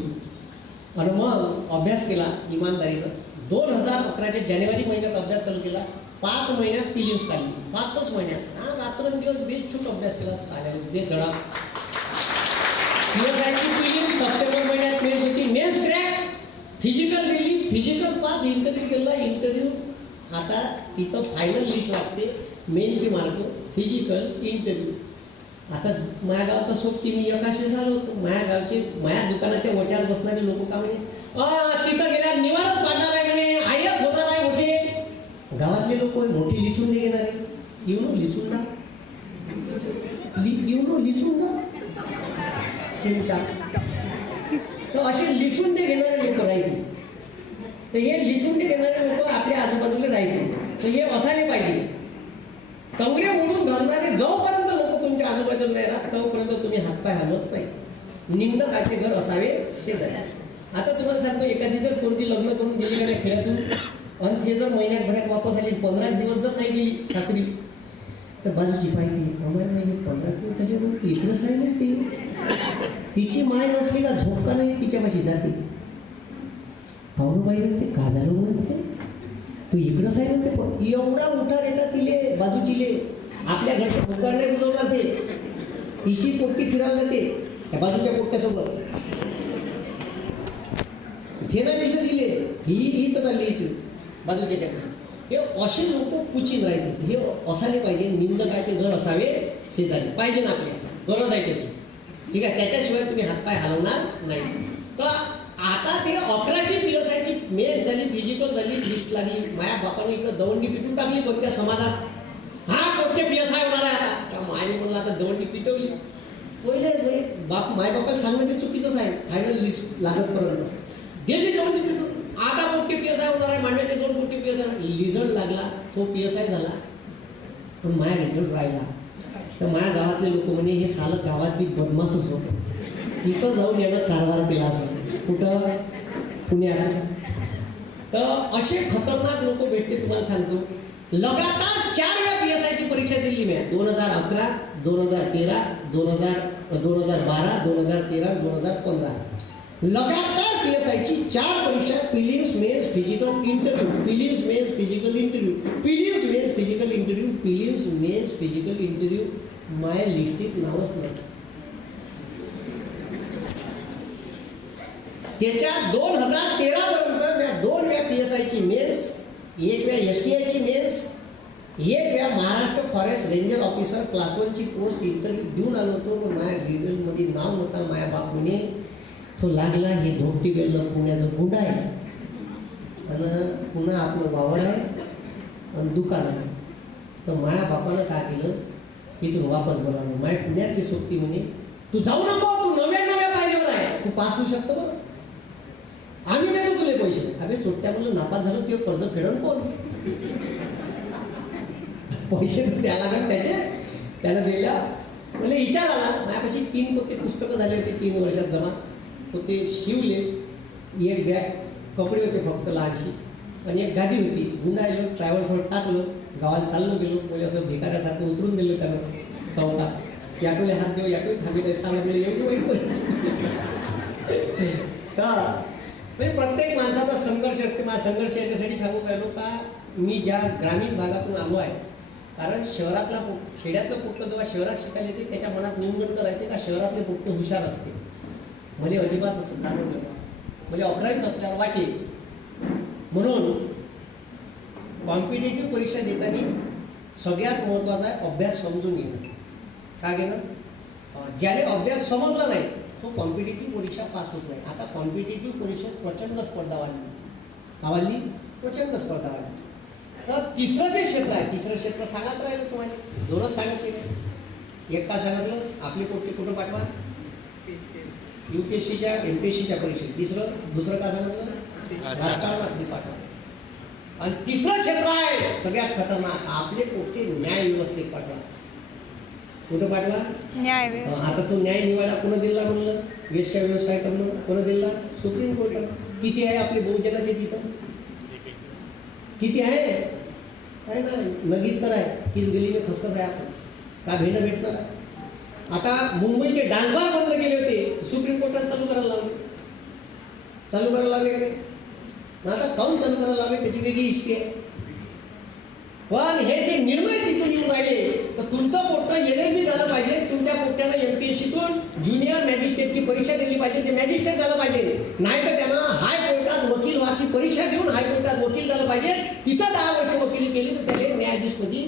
आणि मग अभ्यास केला इमानदारीनं. 2011च्या जानेवारी महिन्यात अभ्यास चालू केला. 5 महिन्यात प्रिलिम्स काढली, 5च महिन्यात. रात्रंदिवस बेचूक अभ्यास केला, साऱ्याला बेधडा. PSIची प्रिलिम्स सप्टेंबर महिन्यात मेन्स होती, मेन्स क्रॅक. फिजिकल दिली, फिजिकल पास. इंटरव्ह्यू केला, इंटरव्ह्यू. आता तिथं फायनल लिस्ट लागते, मेनचे मार्क, फिजिकल, इंटरव्ह्यू. आता माझ्या गावचा सोबती मी एकाशेस आलो होतो. माझ्या दुकानाच्या वट्यावर बसणारे लोक का म्हणे तिथं गेल्या निवारच पाडणार आहे म्हणे, आयच होणार आहे मोठे. गावातले लोक मोठे लिचून नाही घेणार आहे. येऊन लिचून ना लिचून ना चिंता. तर असे लिचुंडे घेणारे लोक राहते. तर हे लिचुंडे घेणारे लोक आपल्या आजूबाजूला राहते. तर हे असायला पाहिजे. कंगरे मोडून धरणारे जोपर्यंत लोक तुमच्या आजूबाजूला नाही राहत तोपर्यंत तुम्ही हातपाय हलवत नाही. निंदकाचे घर असावे शेजारी. आता तुम्हाला सांगतो, एखादी जर पोरगी लग्न करून गेली का खेड्यातून, आणि ते जर महिन्याभरात वापस आली, 15 दिवस जर नाही गेली सासरी, तर बाजूची पाहिजे आम्हाला 15 दिवस झाले मग इकडं सांगितलं. तिची माय नसली का झोपका नाही तिच्यापाशी जाते. पाहुणबाई म्हणते का झालं म्हणते, तू इकडं सांगितलं. पण एवढा मोठा रेटा तिले बाजूचीले आपल्या घरच्या भोगाड नाही बुजवणार. ते तिची पोट्टी फिरायला जाते त्या बाजूच्या पोट्ट्यासोबत. हे नाही दिसत दिले, ही तर चालली हिची बाजूच्या जगात. हे असे लोक कुचित राहते. हे असायला पाहिजे. निंदकाचे घर असावे शेजारी पाहिजे ना, आपल्या गरज आहे त्याची. ठीक आहे, त्याच्याशिवाय तुम्ही हातपाय हलवणार नाही. तर आता ते 11ची PSIची मेन्स झाली, फिजिकल झाली, लिस्ट लागली. माझ्या बापाने इकडं दवंडी पिटून टाकली पण त्या समाजात. मोठे PSI होणार आहे आता. त्या मायने म्हणलं आता दवंडी पिटवली. पहिलेच मायबापाला सांगणं ते चुकीचंच आहे. फायनल लिस्ट लागतपर्यंत गेली दवंडी पिटून. आता मोठे PSI होणार आहे, मांडव्याचे 2 मोठे PSI. रिझल्ट लागला, तो PSI झाला, पण माझा रिझल्ट राहिला. तर माझ्या गावातले लोक म्हणे हे सालं गावात बी बदमाशच होतं, तिथं जाऊन यानं कारभार केला असं. कुठं? पुण्यात. तर असे खतरनाक लोक भेटते. तुम्हाला सांगतो, लगातार 4 वेळा PSIची परीक्षा दिली मी. 2011, 2013, 2012, 2013, 2015. लगातार PSIची 4 परीक्षा. Prelims, mains, physical, interview. Prelims, mains, physical, interview. Prelims, mains, physical, interview. Prelims, mains, physical, interview. माझ्या लिस्टीत नावच नाही. त्याच्या 2013 पर्यंत मी 2 वेळा PSIची मेन्स, 1 वेळा STIची मेन्स, 1 वेळा Maharashtra forest ranger officer class 1ची पोस्ट इंटरव्ह्यू देऊन आलो होतो. पण माझ्या रिझल्टमध्ये नाव नव्हता. माझ्या बाप म्हणे तो लागला हे धोपटी वेळलं पुण्याचं गुंड आहे आणि पुन्हा आपलं वावर आहे आणि दुकान आहे. तर माझ्या बापानं काय केलं, तिथून वापस बोलावलं. माझ्या पुण्यातली सोबती म्हणे तू जाऊ नको, तू नव्या पायरीवर आहे, तू पास होऊ शकतो बरं, आम्ही देतो तुले पैसे. अबे चोट्ट्या म्हणून नापास झालं किंवा कर्ज फेडून कोण, पैसे तर द्यायला लागत त्याचे. त्यानं दिल्या म्हणजे विचार आला. माझ्यापाशी 3 पोते पुस्तकं झाले होते 3 वर्षात जमा. तो ते शिवले. 1 बॅग कपडे होते फक्त लहानशी आणि 1 गादी होती. गुंडाळलो, ट्रॅव्हल्सवर टाकलं, गावाला चाललो गेलो. म्हणजे असं भिकाऱ्यासारखं उतरून दिलं त्यानं चौकात. याटोले हात देऊ, याटोले थांबे नाही सांगा गेले. एवढी वाईट परिस्थिती का म्हणजे प्रत्येक माणसाचा संघर्ष असते. माझा संघर्ष याच्यासाठी सांगू पाहिलो का मी ज्या ग्रामीण भागातून आलो आहे. कारण शहरातला खेड्यातलं पोट्ट जेव्हा शहरात शिकायला येते त्याच्या मनात न्यूनगंड राहते का शहरातले पोट्ट हुशार असते. म्हणजे अजिबात असं जाणवलं. म्हणजे 11वीत असल्यावर वाटे. म्हणून कॉम्पिटेटिव्ह परीक्षा देताना सगळ्यात महत्त्वाचा आहे अभ्यास समजून घेणं. का घेणं, ज्याला अभ्यास समजला नाही तो कॉम्पिटेटिव्ह परीक्षा पास होत नाही. आता कॉम्पिटेटिव्ह परीक्षेत प्रचंड स्पर्धा वाढली. प्रचंड स्पर्धा वाढली. तर तिसरं जे क्षेत्र आहे, तिसरं क्षेत्र सांगत राहिलं तुम्हाला, 2च सांगितले नाही. एक का सांगितलं, आपले पोट्टे कुठं पाठवा, UPSCच्या MPSCच्या परीक्षेत. दुसरं का सांगितलं, राजकारणात पाठवा. आणि तिसरं क्षेत्र आहे सगळ्यात खतरनाक, आपले पोट्टे न्याय व्यवस्थेत पाठवा. कुठं पाठवा, न्याय व्यवस्था. आता तो न्याय निवाडा कोण दिला म्हणलं, वेश्या व्यवसाय करणं कोण दिला, सुप्रीम कोर्टानं. किती आहे आपले बहुजनाचे तिथं, किती आहे, काय ना नगीत तर आहे. हीच गली में खसखस आहे. आपण का भेटणार आहे. आता मुंबईचे डान्स बार बंद केले होते, सुप्रीम कोर्टात चालू करायला लावले का नाही. आता काऊन चालू करायला लावले त्याची वेगळी हिस्ट्री आहे. पण हे जे निर्णय तिथून येऊन राहिले तर तुमचं पोट्ट LLB झालं पाहिजे. तुमच्या पोट्ट्यानं MPSCतून ज्युनियर मॅजिस्ट्रेटची परीक्षा दिली पाहिजे, ते मॅजिस्ट्रेट झालं पाहिजे. नाही तर त्यानं हायकोर्टात वकील व्हायची परीक्षा देऊन हायकोर्टात वकील झालं पाहिजे. तिथं 10 वर्ष वकिली केली तर त्याला न्यायाधीशमध्ये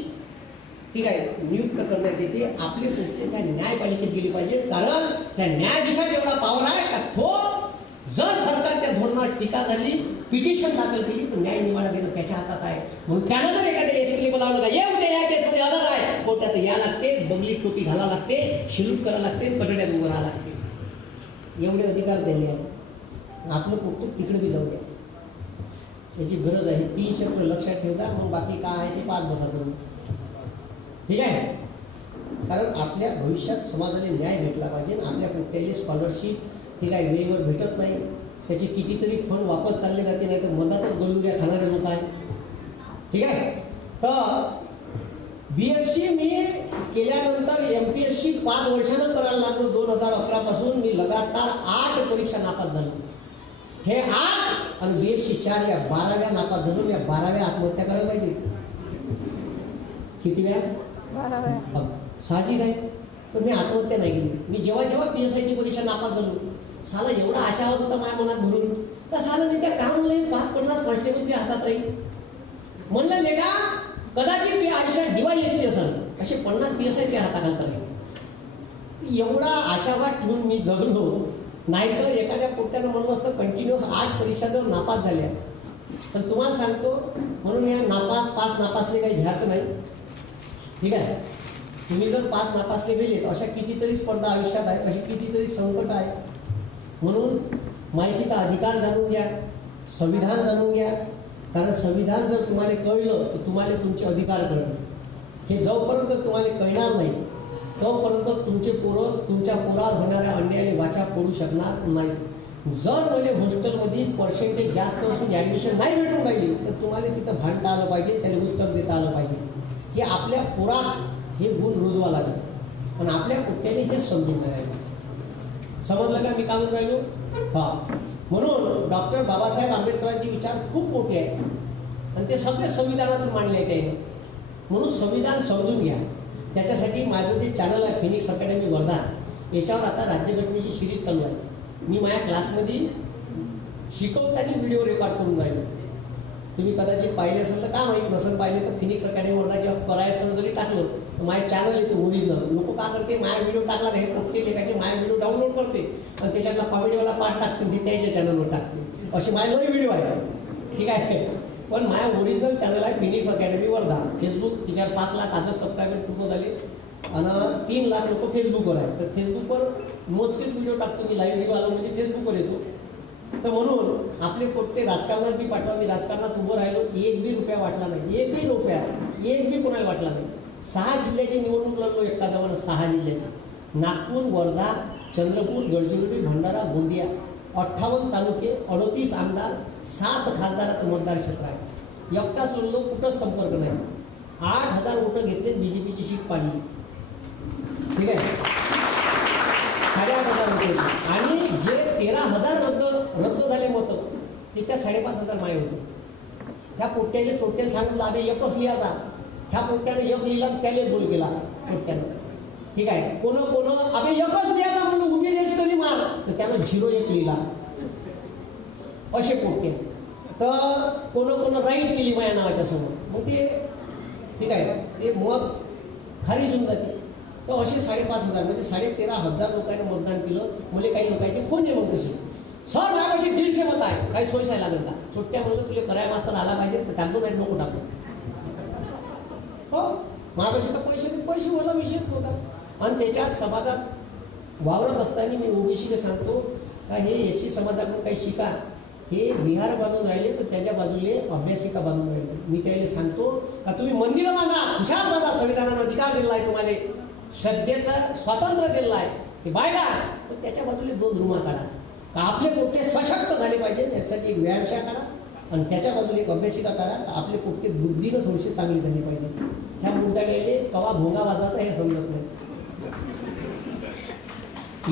ठीक आहे नियुक्त करण्यात येते. आपले पोट्टे त्या न्यायपालिकेत गेली पाहिजे. कारण त्या न्यायाधीशात एवढा पॉवर आहे का तो जर सरकारच्या धोरणात टीका झाली, पिटिशन दाखल केली तर न्याय निवाडा देणं त्याच्या हातात आहे. म्हणून त्यानं जर एखाद्या एसटीला बोलावलं का ये उद्या या केसमध्ये हजर आहे, कोर्टात या लागते, बगली टोपी घाला लागते, शिलूट करावं लागते, पटड्यात उभं राहावं लागते. एवढे अधिकार दिले आहे. आपलं पोट्ट तिकडे बी जाऊ द्या, याची गरज आहे. 3 क्षेत्र लक्षात ठेवता. मग बाकी काय आहे ते 5 बसा करून, ठीक आहे. कारण आपल्या भविष्यात समाजाला न्याय भेटला पाहिजे. आपल्या पोट्ट्याला स्कॉलरशिप ठीक आहे वेळेवर भेटत नाही, त्याचे कितीतरी फंड वापस चालले जाते, नाही तर मधातच गलुऱ्या खाणारे लोक आहे, ठीक आहे. तर BSc मी केल्यानंतर MPSC 5 वर्षानं करायला लागलो. 2011 पासून मी लगातार 8 परीक्षा नापास झालो. हे 8 आणि BSc 4 या 12व्या नापास झालो. या 12व्या आत्महत्या करायला पाहिजे. किती वेळा, 12व्या. साहजिक आहे. पण मी आत्महत्या नाही केली. मी जेव्हा PSIची परीक्षा नापास झालो साला एवढा आशावाद होता माझ्या मनात भरून तर साला मी त्या काम म्हणलं 5-50 कॉन्स्टेबल तुझ्या हातात राहील म्हणलं लेका कदाचित तुझ्या आयुष्यात DYSP असेल असे 50 PSI तुझ्या हाताखालता राहील. एवढा आशावाद ठेवून मी जगलो. नाहीतर एखाद्या पोट्ट्यानं म्हणलं असतं कंटिन्युअस 8 परीक्षा जर नापास झाल्या. पण तुम्हाला सांगतो म्हणून या पास नापासले काही घ्यायचं नाही, ठीक आहे. तुम्ही जर 5 नापासले गेले अशा कितीतरी स्पर्धा आयुष्यात आहे, अशी कितीतरी संकट आहे. म्हणून माहितीचा अधिकार जाणून घ्या, संविधान जाणून घ्या. कारण संविधान जर तुम्हाला कळलं तर तुम्हाला तुमचे अधिकार कळलं. हे जोपर्यंत तुम्हाला कळणार नाही तोपर्यंत तुमचे पोरं तुमच्या पोरावर होणाऱ्या अन्यायाला वाचा फोडू शकणार नाही. जर मला हॉस्टेलमध्ये पर्सेंटेज जास्त असून ॲडमिशन नाही भेटून राहिली तर तुम्हाला तिथं भांडता आलं पाहिजे, त्याला उत्तर देता आलं पाहिजे. हे आपल्या पोरात हे गुण रुजवा लागेल. पण आपल्या पोट्ट्याने हेच समजून नाही राहिलं. समजलं का मी काय म्हणून राहिलो. हां, म्हणून डॉक्टर बाबासाहेब आंबेडकरांचे विचार खूप मोठे आहेत आणि ते सगळे संविधानातून मांडले आहेत त्याने. म्हणून संविधान समजून घ्या. त्याच्यासाठी माझं जे चॅनल आहे फिनिक्स अकॅडमी वर्धा, याच्यावर आता राज्यघटनेची सिरीज चालू आहे. मी माझ्या क्लासमध्ये शिकवताना व्हिडिओ रेकॉर्ड करून राहिलो. तुम्ही कदाचित पाहिले असेल तर का माहीत नसेल पाहिले तर फिनिक्स अकॅडमीवरला किंवा करायचं जरी टाकलं तर माझे चॅनल येते ओरिजिनल. लोक का करते माझा व्हिडिओ टाकला हे पोट्टे लेखाचे माझा व्हिडिओ डाउनलोड करते आणि त्याच्यातला कॉमेडीवाला पार्ट टाकते ते त्याच्या चॅनलवर टाकते. असे माझे नवे व्हिडिओ आहे. ठीक आहे. पण माझ्या ओरिजिनल चॅनल आहे फिनिक्स अकॅडमी वर्धा. फेसबुक त्याच्यावर 5 लाख आजच सबस्क्रायबर पूर्ण झाले आणि 3 लाख लोक फेसबुकवर आहेत. तर फेसबुकवर मोस्टलीच व्हिडिओ टाकतो मी. लाईव्ह व्हिडिओ आलो म्हणजे फेसबुकवर येतो. तर म्हणून आपले पोट्टे राजकारणात बी पाठवा. मी राजकारणात उभं राहिलो, 1 बी रुपया वाटला नाही. 1 बी रुपया 1 बी कोणाला वाटला नाही. 6 जिल्ह्याची निवडणूक लढलो एकादावानं. 6 जिल्ह्याची नागपूर, वर्धा, चंद्रपूर, गडचिरोली, भंडारा, गोंदिया 58 तालुके, 38 आमदार, 7 खासदाराचं मतदार क्षेत्र आहे. एकटाच लढलो, कुठंच संपर्क नाही. 8,000 वोटं घेतले, बीजेपीची शीट पाडली. ठीक आहे. 8,500 होते आणि जे 13,000 रद्द झाले मतं त्याच्यात 5,500 माय होते. त्या पोट्ट्याला चोट्ट्याला सांगितलं आम्ही एकच लिहायचा. त्या पोट्ट्यानं एक लिहिला त्याला बोल केला चोट्ट्यानं. ठीक आहे. कोण आम्ही एकच लिहायचा म्हणून उभी रेष करी मार तर त्यानं 0-1 लिहिला. असे पोट्टे. तर कोण राईट केली माझ्या नावाच्या समोर मग ते ठीक आहे ते मत खाली होऊन जाते. तर असे 5,500 म्हणजे 13,500 लोकांनी मतदान केलं. मला काही लोकांचे फोन आहे मग तसे सर माझ्यापाशी 150 मत आहे काही सोयीसाय लागेल का. छोट्या म्हणलं तुला कराय मास्तर आला पाहिजे तर टाकतो नाही नको टाकतो. हो माझ्यापाशी तर पैसे मला विषयच नव्हता. आणि त्याच्यात समाजात वावरत असताना मी ओबीसीला सांगतो का हे एससी समाजाकडून काही शिका. हे विहार बांधून राहिले तर त्याच्या बाजूले अभ्यासिका बांधून राहिले. मी त्याला सांगतो का तुम्ही मंदिरं बांधा, हुशार बांधा. संविधानानं अधिकार दिला आहे तुम्हाला, श्रद्धेचं स्वातंत्र्य दिलं आहे ते बायका. पण त्याच्या बाजूले 2 रूमा काढा का आपले पोट्टे सशक्त झाले पाहिजे. यासाठी एक व्यायामशाळा काढा आणि त्याच्या बाजूला एक अभ्यासिका काढा का आपले पोट्टे बुद्धीनं थोडीशी चांगली झाली पाहिजे. ह्या मुद्द्याला कवा भोंगा वाजवायचा हे समजत नाही.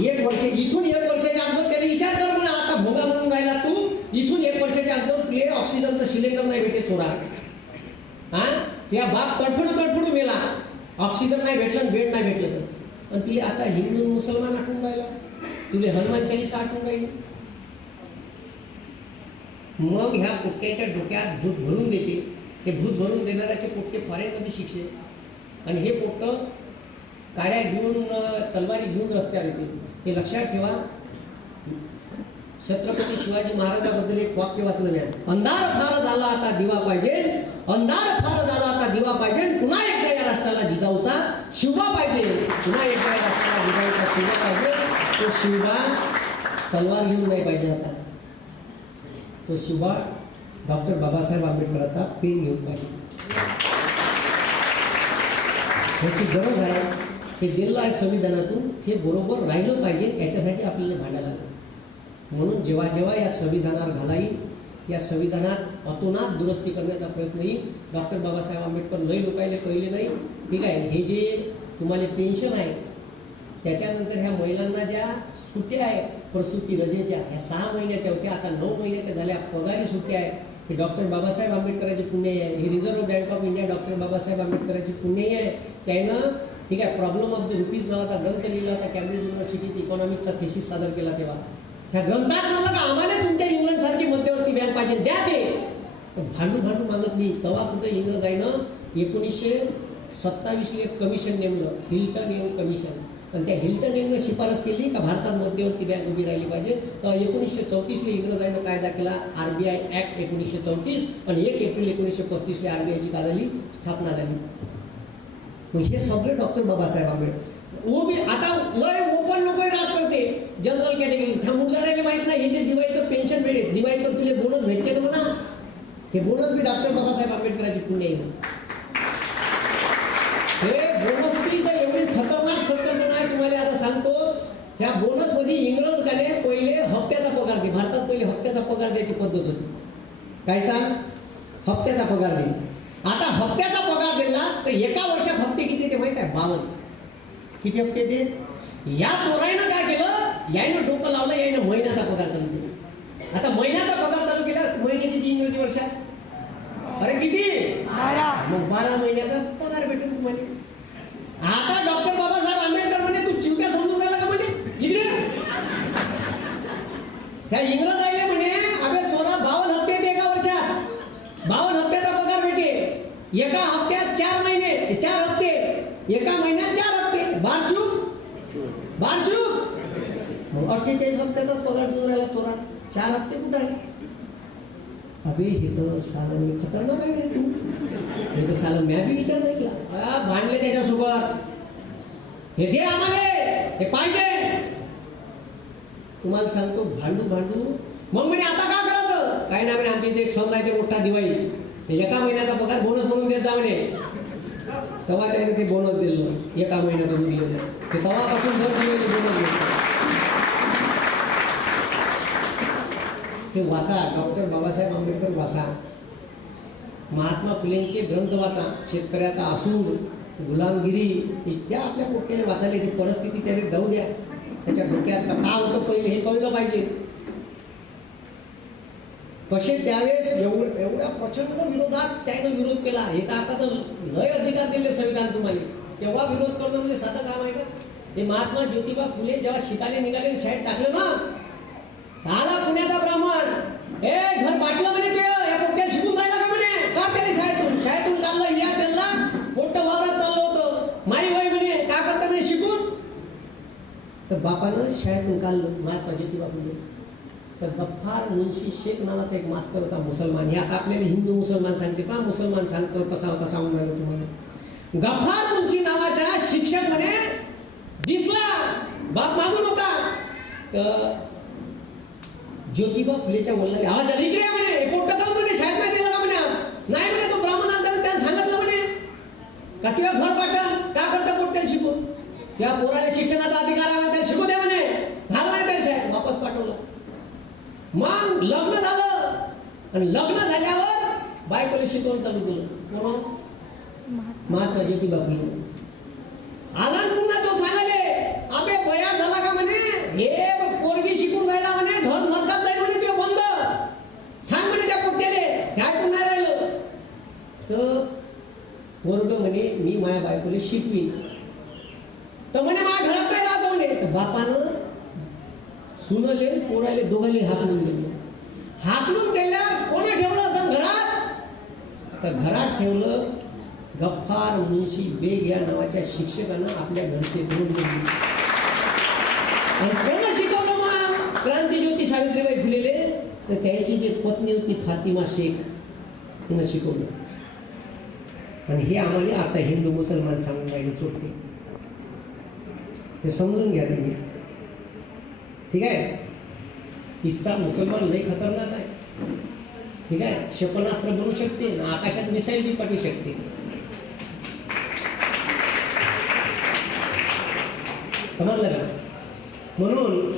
1 वर्ष इथून 1 वर्षाच्या अंतर त्याने विचार कर म्हणा. आता भोंगा म्हणून राहिला तू. इथून 1 वर्षाच्या अंतर तुले ऑक्सिजनचं सिलेंडर नाही भेटे चोरा. हा त्या बाग तडफडू मेला. ऑक्सिजन नाही भेटलं आणि बेड नाही भेटलं तर. आणि तिला आता हिंदू मुसलमान आठवून राहिला. तुले हनुमान चालीसा आठवून राहील. मग ह्या पोट्ट्याच्या डोक्यात भूत भरून देते. हे भूत भरून देणाऱ्याचे पोट्टे फॉरेनमध्ये शिक्षे आणि हे पोट्ट काड्या घेऊन तलवारी घेऊन रस्त्यावर येते. हे लक्षात ठेवा. छत्रपती शिवाजी महाराजाबद्दल एक वाक्य वाचलं मी. अंधार फार झाला आता दिवा पाहिजे. अंधार फार झाला आता दिवा पाहिजे. पुन्हा एकदा या राष्ट्राला जिजाऊचा शिवबा पाहिजे. पुन्हा एकदा या राष्ट्राला जिजाऊचा शिवबा पाहिजे. तो शिवबा तलवार घेऊन नाही पाहिजे. आता तो शिवबा डॉक्टर बाबासाहेब आंबेडकरांचा पेन घेऊन पाहिजे. ह्याची गरज आहे. हे दिलं आहे संविधानातून. हे बरोबर राहिलं पाहिजे. याच्यासाठी आपल्याला भांडायला लागेल. म्हणून जेव्हा जेव्हा या संविधानावर घाला येईल, या संविधानात अतोनात दुरुस्ती करण्याचा प्रयत्न येईल. डॉक्टर बाबासाहेब आंबेडकर लई लोकायला कळले नाही. ठीक आहे. हे जे तुम्हाला पेन्शन आहे त्याच्यानंतर ह्या महिलांना ज्या सुट्ट्या आहे प्रसूती रजेच्या ह्या 6 महिन्याच्या होत्या आता 9 महिन्याच्या झाल्या. पगारी सुट्ट्या आहे. हे डॉक्टर बाबासाहेब आंबेडकरांची पुण्याई आहे. ही reserve bank of India doctor Babasaheb आंबेडकरांची पुण्याई आहे. त्यानं ठीक आहे प्रॉब्लेम ऑफ द रुपीज नावाचा ग्रंथ लिहिला होता. कॅम्ब्रिज युनिव्हर्सिटीत इकॉनॉमिक्सचा थेसिस सादर केला तेव्हा. त्या ग्रंथात म्हणलं का आम्हाला तुमच्या इंग्लंडसारखी मध्यवर्ती बँक पाहिजे द्या ते. भांडू मागत नाही. तेव्हा कुठे इंग्रजाईनं 1927 एक कमिशन नेमलं हिल्टन यंग कमिशन. आणि त्या हिल्टन यंगनं शिफारस केली का भारतात मध्यवर्ती बँक उभी राहिली पाहिजे. तर 1934 इंग्रजाईनं कायदा केला RBI ॲक्ट 1934 आणि 1 एप्रिल 1935 RBIची काय झाली स्थापना झाली. हे सगळे डॉक्टर बाबासाहेब आंबेडकर. आता लय ओपन लोक राग करते जनरल कॅटेगरी. त्या मुलाला माहित नाही हे जे दिवाळीचं पेन्शन भेटेल दिवाळीचं तुला बोनस भेटते ना म्हणा. हे बोनस बी डॉक्टर बाबासाहेब आंबेडकरांची पुण्य आहे. हे बोनस बी तर एवढीच खतरनाक संकल्पना आहे तुम्हाला आता सांगतो. त्या बोनस मध्ये इंग्रज गाणे पहिले हप्त्याचा पगार दे. भारतात पहिले हप्त्याचा पगार द्यायची पद्धत होती. कायचा हप्त्याचा पगार दे. आता हप्त्याचा पगार दिला तर एका वर्षात हप्ते किती ते माहित आहे 52. किती हप्ते ते. या चोराईनं काय केलं यायनं डोकं लावलं. यायनं महिन्याचा पगार चालू केला. आता महिन्याचा पगार चालू केला. महिने किती इंग्रजी वर्षात. अरे किती 12. मग 12 महिन्याचा पगार भेटेल तुम्हाला. आता डॉक्टर बाबासाहेब आंबेडकर म्हणे तू चिवट्या समजून राहिला का म्हणे इकडे. त्या इंग्रज आले म्हणे अबे बारचूक मग 48 हप्त्याचाच पगार देऊन राहिला चोरा. 4 हप्ते कुठं आहे? अबे हे तर साला मी खतरनाक आहे रे तू. हे तर साला म्या बी विचार नाही केला. भांडले त्याच्यासोबत. हे दे आम्हाला, हे पाहिजे. तुम्हाला सांगतो भांडू मग म्हणे आता काय करायचं? काय ना म्हणे आमच्या इथे एक सण आहे ते मोठा दिवाळी, ते एका महिन्याचा पगार बोनस म्हणून देत जा म्हणे. तेव्हा त्याने ते बोनस दिलं, एका महिन्याचं उरलेलं ते तेव्हापासून दर दिलेले बोनस दिले. ते वाचा, डॉक्टर बाबासाहेब आंबेडकर वाचा, महात्मा फुलेंचे ग्रंथ वाचा, शेतकऱ्याचा असूड, गुलामगिरी, त्या आपल्या पोट्याने वाचायला ती परिस्थिती त्याला जाऊ द्या. त्याच्या डोक्यात काय होतं पहिले हे कळलं पाहिजे. कसे त्यावेळेस एवढ्या प्रचंड विरोधात त्यानं विरोध केला. हे तर आता तर लय अधिकार दिले संविधान तुम्हाला. तेव्हा विरोध करणं म्हणजे साधं काम आहे का? ते महात्मा ज्योतिबा फुले जेव्हा शिकायला निघाले, शाळेत टाकलं ना, आला पुण्याचा ब्राह्मण, हे घर बाटलं म्हणे, ते या पोट्याला शिकून राहिला का म्हणे, का त्याला शाळेतून काढलं, या त्याला मोठं वावरात चाललं होतं, माई बाई म्हणे काय करता म्हणे शिकून. तर बापानं शाळेतून काढलं महात्मा ज्योतिबा फुले. तर गफ्फार मुन्शी शेख नावाचा एक मास्तर होता मुसलमान. हे आता आपल्याला हिंदू मुसलमान सांगते पहा, मुसलमान सांगतो कसा होता सांगून राहिलो तुम्हाला. गफ्फार मुन्शी नावाचा शिक्षक म्हणे दिसला, बाप मागून होता. तर ज्योतिबा फुलेच्या वडिलांनी आवाज आला, इकडे म्हणे, पोट्ट का म्हणे शाळेत नाही दिलं का म्हणे. नाही म्हणे, तो ब्राह्मण आला त्याने सांगितलं म्हणे का तुझ्या घर पाठव, का करता पोट्ट्याला शिकून, त्या पोराला शिक्षणाचा अधिकार आहे, त्याला शिकू द्या म्हणे. झालं म्हणे त्या शाळेत, वापस पाठवलं. मग लग्न झालं आणि लग्न झाल्यावर बायकोला शिकवून चालू केलं. कोण? महात्मा ज्योतिबा फुले. आला पुन्हा तो सांगाले, अबे बयार झाला का म्हणे, हे पोरगी शिकून राहिला म्हणे, घर मरतात जाईल म्हणे, तुझं बंद सांग म्हणे त्या पोट्याले, ते ऐकून नाही राहिलं. तर पोरग म्हणे मी माझ्या बायकोला शिकवीन. तर म्हणे माझ्या घरात नाही राहतो म्हणे. तर बापानं सुनले पोराले दोघांनी हाकलून दिलं. हाकलून दिल्यावर कोणी ठेवलं असं घरात? तर घरात ठेवलं गफ्फार मुन्शी बेग या नावाच्या शिक्षकांना आपल्या घरचे दोन दिले. आणि कोण शिकवलं मग क्रांतीज्योती सावित्रीबाई फुलेले? तर त्याची जी पत्नी होती फातिमा शेख, तिनं शिकवलं. आणि हे आम्हाला आता हिंदू मुसलमान सांगून राहिले चोट्टे. हे समजून घ्या तुम्ही, ठीक आहे? तिचा मुसलमान लय खतरनाक आहे, ठीक आहे? क्षेपणास्त्र बनवू शकते, आकाशात मिसाईल बी पाठवू शकते. समजलं का? म्हणून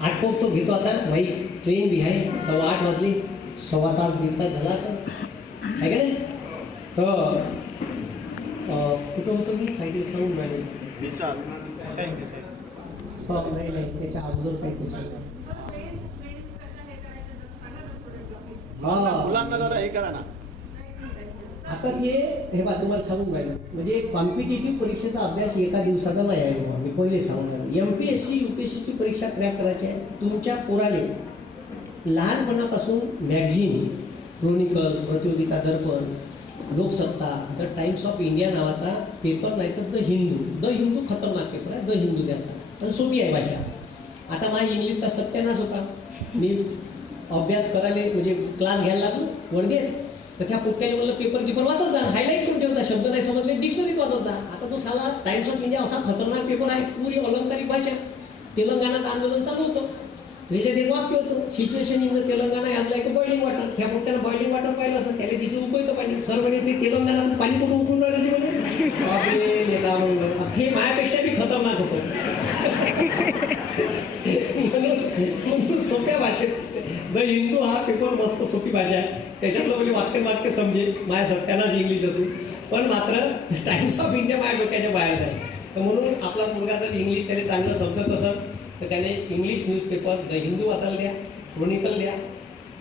आटोपतो घेतो आता. माई ट्रेन बी आहे, 8:15 वाजले, 1.25 तास 1.5 तास झाला असं आहे का नाही? तर कुठं होतो मी काहीतरी सांगून राहिले. नाही त्याच्या अगोदर काहीतरी सांगा. मुलांना दादा हे करा ना. आता ते हे बा तुम्हाला सांगून राहिलं, म्हणजे कॉम्पिटेटिव्ह परीक्षेचा अभ्यास एका दिवसाचा नाही आहे बाबा. मी पहिले सांगून राहिलो, MPSC UPSCची परीक्षा क्रॅक करायची आहे. तुमच्या पोराले लहानपणापासून magazine, chronicle, Pratiyogita Darpan, Loksatta, the Times of India नावाचा पेपर नाही तर द हिंदू खतरनाक पेपर आहे. द हिंदू त्याचा आणि सोपी आहे भाषा. आता माझ्या इंग्लिशचा सत्यानाश होता. मी अभ्यास करायला म्हणजे क्लास घ्यायला लागलो वर्गेत, तर त्या पोट्याला म्हणलं पेपर वाचत जा, हायलाईट करून ठेवता, शब्द नाही समजले डिक्शनरीत वाचत जा. आता तो साला टाइम्स ऑफ इंडिया असा खतरनाक पेपर आहे, पुरी अलंकारिक भाषा. तेलंगणाचं आंदोलन चालू होतं, त्याच्यात एक वाक्य होतं, situation in the Telangana as like a boiling water. त्या पोट्यानं बॉइलिंग वॉटर पाहिलं असं, त्याला दिसलं उकळतं पाणी. सर म्हणे ते तेलंगणातून पाणी कुठून उठून राहिले ते म्हणे. बापरे लेका म्हणून हे माझ्यापेक्षा बी खतरनाक होतं. म्हणून सोप्या भाषेत द हिंदू हा पेपर मस्त सोपी भाषा आहे. त्याच्यातलं म्हणजे वाक्य समजे माझ्या सत्यानाच इंग्लिश असू, पण मात्र टाइम्स ऑफ इंडिया माझ्या डोक्याच्या बाहेर आहे. तर म्हणून आपला मुलगा जर इंग्लिश त्याने चांगलं समजत असेल तर त्याने इंग्लिश न्यूजपेपर द हिंदू वाचायला द्या, क्रोनिकल द्या.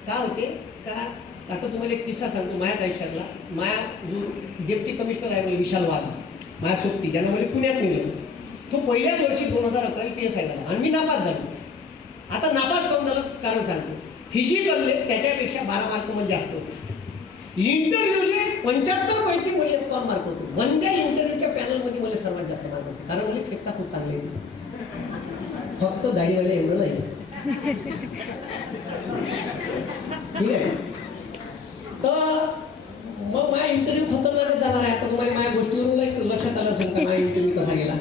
का होते का? आता तुम्हाला एक किस्सा सांगतो माझ्याच आयुष्यातला. माझ्या जो डेप्टी कमिशनर आहे विशाल वाघ, माझ्या सोबती, ज्यांना मला पुण्यात नेलं, तो पहिल्याच वर्षी 2011 PSI झाला आणि मी नापास झालो. आता नापास करून झालं कारण सांगतो, फिजिकलले त्याच्यापेक्षा 12 मार्क मला जास्त होते. इंटरव्ह्यूले 75 पैकी मला कम मार्क होते. वंद्या इंटरव्ह्यूच्या पॅनलमध्ये मला सर्वात जास्त मार्क होते, कारण मला फेकता खूप चांगले येते, फक्त दाढीवाले एवढं नाही. ठीक आहे. तर मग माझा इंटरव्ह्यू खतरनाकच जाणार आहे. आता तुम्हाला माझ्या गोष्टीवरून लक्षात आलं असेल का माझा इंटरव्ह्यू कसा गेला.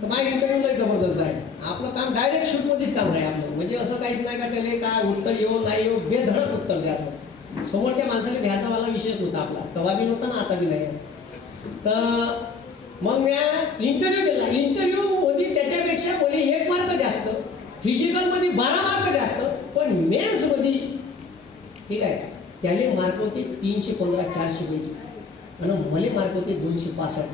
तर माझा इंटरव्ह्यू लई जबरदस्त आहे. आपलं काम डायरेक्ट शूटमध्येच काम आहे आपलं. म्हणजे असं काहीच नाही का त्याला काय उत्तर येऊ नाही येऊ, बेधडक उत्तर द्यायचं. समोरच्या माणसाला घ्यायचा वाला विषयच नव्हता आपला. तवा बी नव्हता ना, आता बी नाही. तर मग मी इंटरव्ह्यू दिला. इंटरव्ह्यूमध्ये त्याच्यापेक्षा मला 1 मार्क जास्त, फिजिकलमध्ये 12 मार्क जास्त, पण मेन्समध्ये ठीक आहे त्याले मार्क होते 315 400 पैकी, आणि मला मार्क होते 265,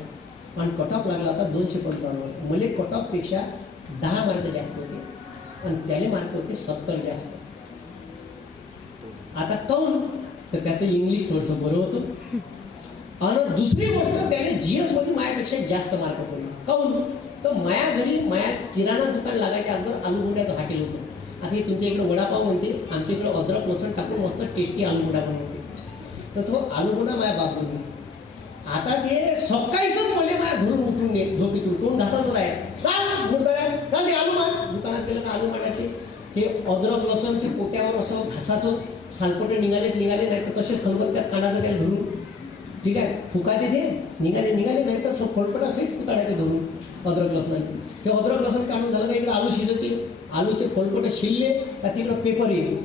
आणि कट ऑफ लागला होता 255. मला कट ऑफपेक्षा 10 मार्क जास्त होते, आणि त्याले मार्क होते 70 जास्त. आता काऊन तर त्याचं इंग्लिश थोडंसं बरं होतं, आणि दुसरी गोष्ट त्याने GS मध्ये माझ्यापेक्षा जास्त मार्क पडले. काऊन तर माया घरी माया किराणा दुकान लागायच्या अगोदर आलूगुंड्याचं हॉटेल होतं. आता हे तुमच्या इकडे वडापाव म्हणते, आमच्या इकडे अद्रक लसूण टाकून मस्त टेस्टी आलूगुंडा बनवते. तर तो आलूगुंडा माझ्या बाप बनवते. आता ते सकाळीच मला माझ्या घरून उठून झोपेतून तोंड घासायचं आहे, चाल मुरदड्या चाल ते आलू मांड. दुकानात गेलं का आलू मांडायचे, ते अद्रक लसूण ते पोट्यावर असं घासाचं, सालपोटे निघाले नाही तर तसेच खलबत्त्यात काढायचं त्याला धरून. ठीक आहे, फुकाचे ते निघाले नाही तर खोलपटा सहित कुताड्याचे धरून अद्रक लसणाने. ते अद्रक लसण काढून झालं का इकडे आलू शिजवतील, आलूचे खोलपटे शिरले का तिकडं पेपर येईल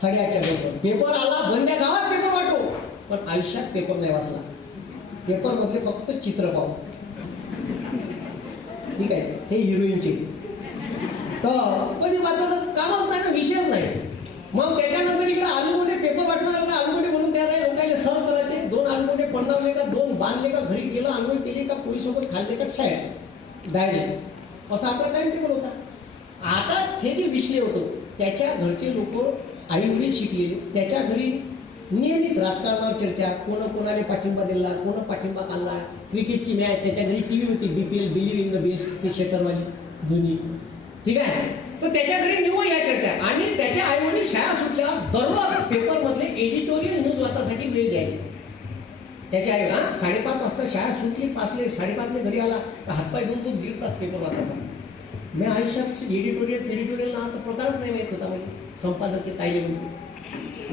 8:30च्या बसवर. पेपर आला, बंद्या गावात पेपर वाटो, पण आयुष्यात पेपर नाही वाचला. पेपरमधले फक्त चित्र पाहू. ठीक आहे, हे हिरोईनचे. तर कधी वाचायचं कामच नाही ना, विषयच नाही. मग त्याच्यानंतर इकडे आलूगुंडे पेपर वाटून का आलूगुंडे बनवून द्या नाही, लोकांना सर्व करायचे. 2 आलूगुंडे बनवले का 2 बांधले का घरी गेलं, आंघोळ केली का पोळीसोबत खाल्ले का शाळेत डायरेक्ट, असा आपला टाइम टेबल होता. आता हे जे विषय होतो त्याच्या घरचे लोक आई वडील शिकलेले, त्याच्या घरी नेहमीच राजकारणावर चर्चा, कोणाला पाठिंबा दिला, कोण पाठिंबा काढला. क्रिकेटची मॅच, त्याच्या घरी TV होती BPL, believe in the best, ती शटरवाली जुनी. ठीक आहे, तर त्याच्या घरी निवड या चर्चा. आणि त्याच्या आई वडील शाळा सुटल्या दररोज पेपरमधले एडिटोरियल न्यूज वाचायसाठी वेळ द्यायचे. त्याच्या आई 5:30 वाजता शाळा सुटली, 5:30 घरी आला, हातपाय धुवून तो 1.5 तास पेपर वाचायचा. मी आयुष्यात एडिटोरियल नावाचा प्रकारच नाही माहीत होता मला, संपादकीय काय म्हणते.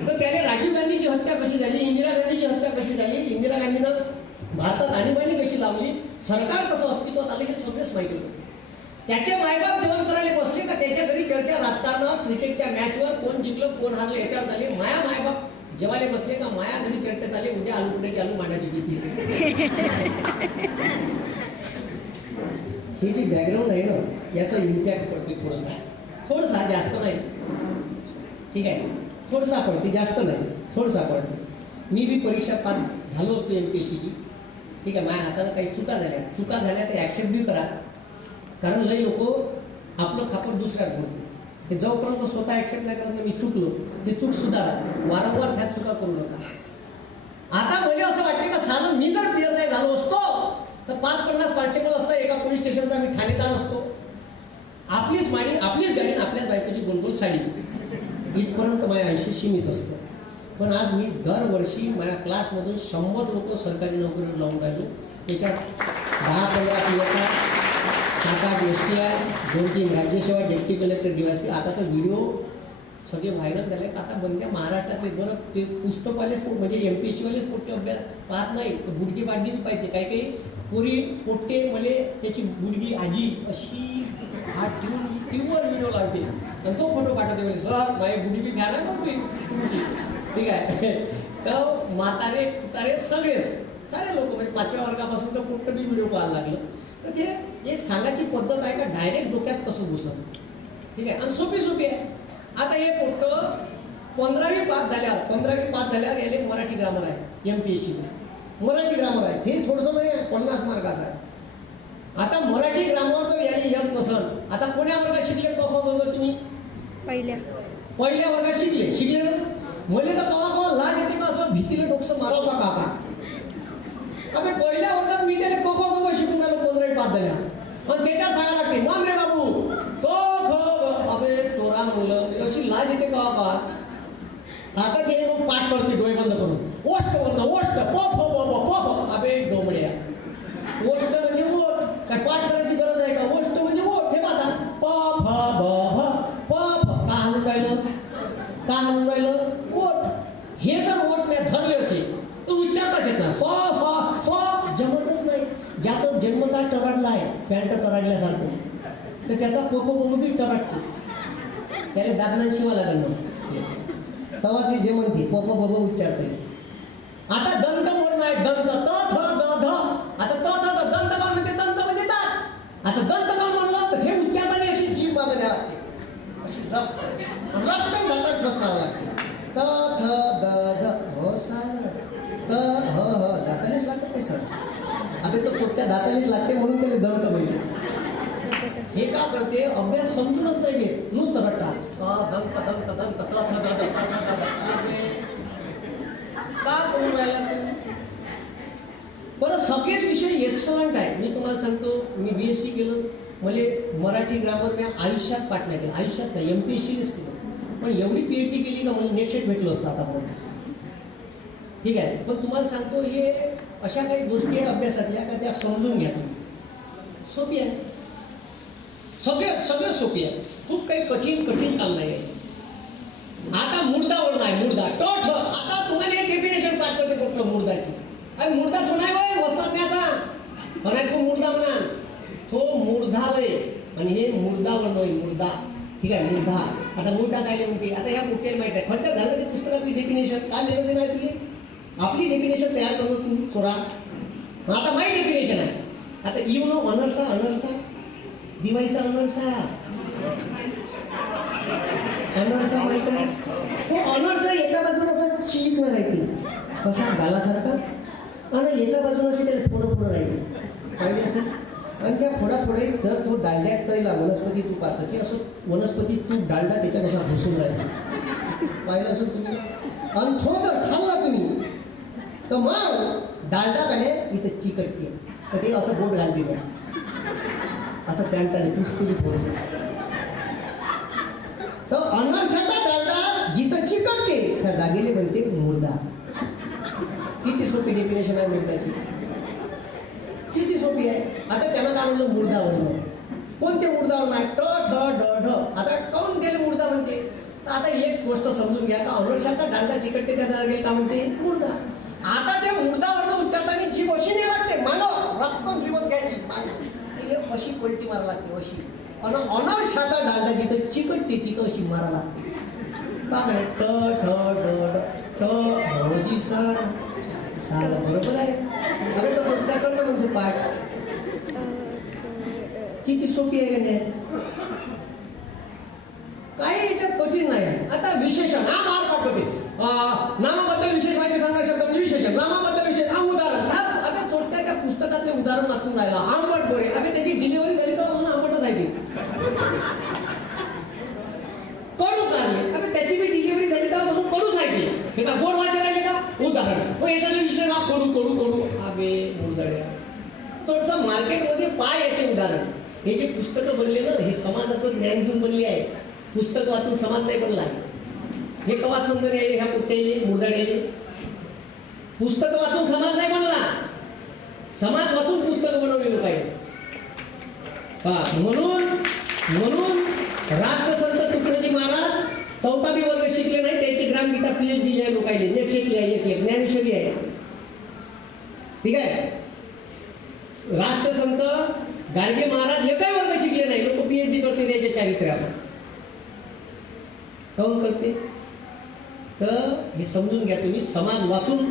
तर त्याने राजीव गांधीची हत्या कशी झाली, इंदिरा गांधीची हत्या कशी झाली, इंदिरा गांधीनं भारतात आणीबाणी कशी लावली, सरकार कसं अस्तित्वात आलं, हे सगळंच माहिती होतं. त्याचे मायबाप जेवण करायला बसले का त्याच्या घरी चर्चा राजकारणावर, क्रिकेटच्या मॅचवर, कोण जिंकलं कोण हारलं याच्यावर झाली. माया मायबाप जेवायला बसले का माया घरी चर्चा झाली, उद्या आलूगुंड्याची आलू मांडायची किती. हे जे बॅकग्राऊंड आहे ना, याचा इम्पॅक्ट पडतो थोडासा जास्त नाही. ठीक आहे, थोडासा पडते, जास्त नाही, थोडासा पडते. मी बी परीक्षा पास झालो असतो MPSCची. ठीक आहे, माझ्या हातानं काही चुका झाल्या तर ॲक्सेप्ट बी करा, कारण लई लोक आपलं खापर दुसऱ्यात घडते. हे जोपर्यंत स्वतः ॲक्सेप्ट नाही करत मी चुकलो, ते चूक सुधारा, वारंवार त्यात चुका करू नका. आता मला असं वाटते का साधं मी जर PSI झालो असतो तर 5-50 कॉन्स्टेबल असतं, एका पोलीस स्टेशनचा मी ठाणेदार असतो. आपलीच गाडी, आपल्याच बायकोची गोलगोल साडी, इथपर्यंत माझ्या आयुष्य सीमित असतं. पण आज मी दरवर्षी माझ्या क्लासमधून 100 लोक सरकारी नोकरीवर लावून राहिलो. त्याच्यात 10-15 PSI, 7-8 STI, 2-3 राज्यसेवा, डेप्टी कलेक्टर, DSP. आता तर व्हिडिओ सगळे व्हायरल झाले. आता बंद्या महाराष्ट्रातले बरं ते पुस्तकवालेच म्हणजे MPSCवालेच पोट्टे अभ्यास पाहत नाही, गुडगी बाडगी बी पाहिजे. काही पुरी पोट्टे मले त्याची गुडगी आजी अशी हात टीव्हीवर व्हिडिओ लावते आणि तो फोटो पाठवते म्हणजे सर माझी गुडगी बी घ्या ना तुमची. ठीक आहे, तर म्हातारे कुतारे सगळेच सारे लोक म्हणजे 5व्या वर्गापासूनचं पोट्ट बी व्हिडिओ पाहायला लागलं. तर ते एक सांगायची पद्धत आहे का डायरेक्ट डोक्यात कसं घुसत. ठीक आहे, आणि सोपी आहे. आता हे पोट्ट 15वी पास झाल्यावर याले मराठी ग्रामर आहे, MPSC मराठी ग्रामर आहे. ते थोडंसं म्हणजे 50 मार्काचं आहे. आता मराठी ग्रामर तर याने येत नसन. आता कोण्या वर्गात शिकले तुम्ही? पहिल्या वर्गात शिकले ना. मला तर कवा लाज येते का असं भीतीला डोकं मारावं का काका. अबे पहिल्या वर्गात मी त्याला कवा शिकून आलो 15वी पास झाल्या. पण त्याच्यात सांगा लागते मान रे बाबू अबे चोरा मुलं अशी लाज येते का. आता ते पाठ करते डोळे बंद करून, ओष्ट बंद ओष्ट प फ ब ब प फ. अबे डोमड्या, ओष्ट म्हणजे ओठ, काय पाठ करायची गरज आहे का? ओष्ट म्हणजे ओठ. हे बघा, प फ ब भ प फ. का हलून राहिलं? का हलून राहिलं? ओठ. हे जर ओठ मी धरले असेल तर उच्चारताच येत नाही. फ फ फ जमतच नाही. ज्याचा जन्मता टराडला आहे, पॅन्ट टराडल्यासारखं, तर त्याचा पोपो बी टराडतो. त्याला दाबना शिवा लागेल मग, तेव्हा ते जे म्हणते पोपो बब उच्चारते. आता दंत वर्ण आहे, दंत त थ द ध. आता त थ द दंत का म्हणते? दंत म्हणजे दात. आता दंत का म्हणलं तर हे उच्चारताना अशी जीभ मागे द्यावी लागते, अशी रपकन दातात ठोस मारावं लागते. त थ द ध हो सर, त ह ह दातालेच लागते ते सर. अबे तो छोट्या दातालेच लागते म्हणून त्याला दंत म्हणजे. हे का करते? अभ्यास समजूनच नाही घेत, नुसतं रट्टा. दंत दंत दंत त थ द ध का करून राहिला तू? बरं, सगळेच विषय एक्सलंट आहे. मी तुम्हाला सांगतो, मी BSc केलं, मला मराठी ग्रामर मी आयुष्यात पाठ नाही केलं, आयुष्यात नाही, MPSCनेच केलं. पण एवढी PhD केली का मला नेट सेट भेटलं असतं आतापर्यंत. ठीक आहे, पण तुम्हाला सांगतो, हे अशा काही गोष्टी आहे अभ्यासातल्या का त्या समजून घ्या तुम्ही. सोपी आहे, सगळं सोपी आहे, खूप काही कठीण काम नाही आहे. आता मुर्दावर नाही, मुर्दा ट ठ. आता तुम्हाला एक डेफिनेशन पाठ करते फक्त मुर्दाची. अरे मुर्दा तो नाही वय वस्ताज्ञाचा, म्हणा तो मुर्दा म्हणा, तो मुर्धा वय. आणि हे मुर्दावर नाही, मुर्दा. ठीक आहे, मुर्धा. आता मुर्दा काय म्हणते? आता ह्या कुठे माहिती आहे, खड्ड्यात झालं ते पुस्तकातली डेफिनेशन काय लिहिलं नाही तुझी? आपली डेफिनेशन तयार करू तू सोडा. आता माय डेफिनेशन आहे. आता यू नो अनर्सा, अनर्सा दिवाळीचा अनर्सा, अनर्सा माहित आहे? तो अनर्सा एका बाजूला असं चिकन राहते, कसा गालासारखा, आणि एका बाजूला असे त्याला पुढं राहते, पाहिजे असेल. आणि त्या फोडापुढे जर तो डालड्यात तळला वनस्पती तूप पाहतं की असं वनस्पती तूप डालडा त्याच्यात असा घुसून राहिला, पाहिलं असेल तुम्ही. आणि तो जर खाल्ला तुम्ही तर मग डालडा काढे इथं चिकटते, तर ते असं बोट घालते मग असं पॅन्टाने पुसतुली थोडंसं. तर अनर्साचा डालडा जिथं चिकटते त्या जागेले म्हणते मुर्दा. किती सोपी डेफिनेशन आहे मुर्दाची, किती सोपी आहे. आता त्याला काय म्हणलं? मुर्दावर्ण. कोणते मुर्दावर्ण आहे? ट ठ ड ढ. आता काऊन गेले मुर्दा म्हणते? तर आता एक गोष्ट समजून घ्या का अनर्साचा डालडा चिकटते त्या जागेला का म्हणते? मुर्दा. आता ते मुर्दावर्ण उच्चारताना जीभ अशी नाही लागते, मानव रक्कम जीवच घ्यायची, अशी पलटी मारा लागते अशी. आणि अनर्साचा डालडा जिथं चिकटते तिथं अशी मारा लागते. काय ट ठ ड ठ भाऊजी सर साला बरोबर आहे. अरे तो त्याकडनं म्हणते पाठ. किती सोपी आहे का नाही? काही याच्यात कठीण नाही आहे. आता विशेषण हा मार पाठवते, नामाबद्दल विशेष माहिती सांगणार शब्द म्हणजे विशेषण, नामाबद्दल विशेष उदाहरण. आता छोट्या त्या पुस्तकातले उदाहरण वाचून राहिला आंबट गोरे. अबे त्याची डिलिव्हरी झाली तर म्हणून आंबटच आहे ते. कडू कारले, अबे त्याची बी डिलिव्हरी झाली तर पासून कडूच आहे ते. हे का गोड वाचे राहिले का? उदाहरण. मग याचा विषय ना कडू कडू कडू. अबे मुर्दाड्या, थोडंसं मार्केटमध्ये पाय याचे उदाहरण. हे जे पुस्तकं बनले ना, हे समाजाचं ज्ञान घेऊन बनले आहे. पुस्तक वाचून समाज नाही बनला. हे कवा समजून यायले ह्या कुठे मुर्दाड्याले? पुस्तक वाचून समाज नाही बनला, समाज वाचून पुस्तकं बनवली लोकांनी. म्हणून राष्ट्रसंत तुकडोजी महाराज 4वी वर्ग शिकले नाही, त्याची ग्रामगीता PhD आहे लोकांनी, नेट शिकली आहे, एक ज्ञानेश्वरी आहे. ठीक आहे. राष्ट्रसंत गाडगे महाराज एकही वर्ग शिकले नाही, लोक PhD करते त्याच्या चारित्र्यावर. काऊन करते? तर हे समजून घ्या तुम्ही, समाज वाचून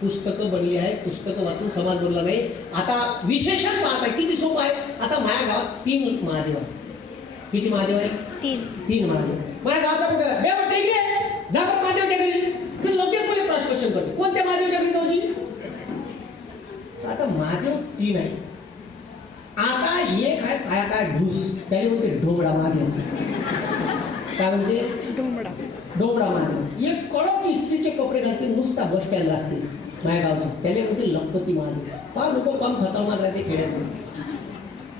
पुस्तकं बनली आहे, पुस्तकं वाचून समाज बनला नाही. आता विशेषण पाहायचं किती सोपं आहे. आता माझ्या गावात 3 महादेव आहे. किती महादेव आहे? 3 महादेव. माझ्या गावात कुठे जा बरं महादेवच्या घरी, तू लगेच मला प्रश्न करतो कोणत्या महादेवच्या घरी जाऊची. आता महादेव 3 आहे. आता एक आहे काय ढूस, त्याला म्हणते ढोबळा महादेव. काय म्हणते? ढोबळा महादेव. एक कडक इस्त्रीचे कपडे घालते, नुसता बस स्टँड लागते माझ्या गावचं, त्याला म्हणते लखपती महादेव. पहा लोक कम खतरनाक राहते खेड्यात.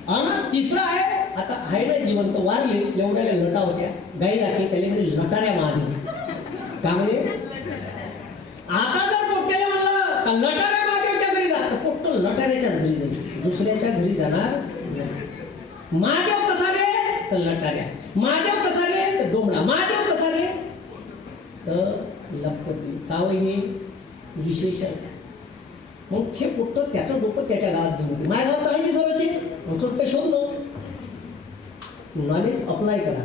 आणि तिसरा आहे, आता आहे ना जिवंत, वारले एवढ्याला लटा होत्या गाई राखी, त्याला म्हणजे लटाऱ्या महादेव. का म्हणे? आता जर पोट्याला म्हणलं दुसऱ्याच्या घरी जाणार नाही. महादेव कसा रे तर लटाऱ्या, महादेव कसा रे तर डोमडा, महादेव कसा रे तर लखपती. काव हे विशेषण. मग हे पोट्ट त्याचं डोकं त्याच्या गावात घेऊन माझ्या गावात आहे की सर्वशी चोटके शोधणं. नॉलेज अप्लाय करा.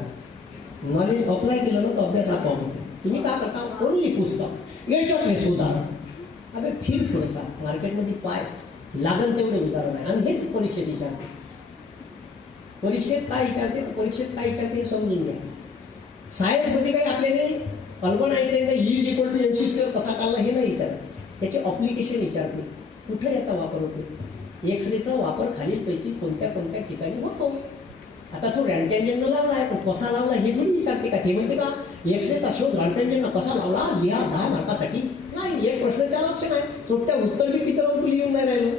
नॉलेज अप्लाय केलं ना तर अभ्यास आपोआप होतो. तुम्ही काय करता ओनली पुस्तक याच्यातले सुधारण. अबे फिर थोडंसा मार्केटमध्ये पाय लागन तेवढे उदाहरण आहे. आणि हेच परीक्षेत विचारते. परीक्षेत काय विचारते परीक्षेत काय विचारते हे समजून घ्या. सायन्समध्ये काही आपल्याला अल्बर्ट आइन्स्टाईनचा E=mc² कसा काढला हे नाही विचारत. त्याचे अप्लिकेशन विचारते. कुठं याचा वापर होतो. एक्सरेचा वापर खालीलपैकी कोणत्या कोणत्या ठिकाणी होतो. आता तो रॅन्टॅन्जननं लावला आहे पण कसा लावला हे थोडी विचारते का. ते म्हणते का एक्सरेचा शोध रॅन्टॅन्जननं कसा लावला लिहा 10 मार्कासाठी. नाही, एक प्रश्न 4 ऑप्शन आहे. सोट्या उत्तर बी तिथं राहून तू लिहून नाही राहिलो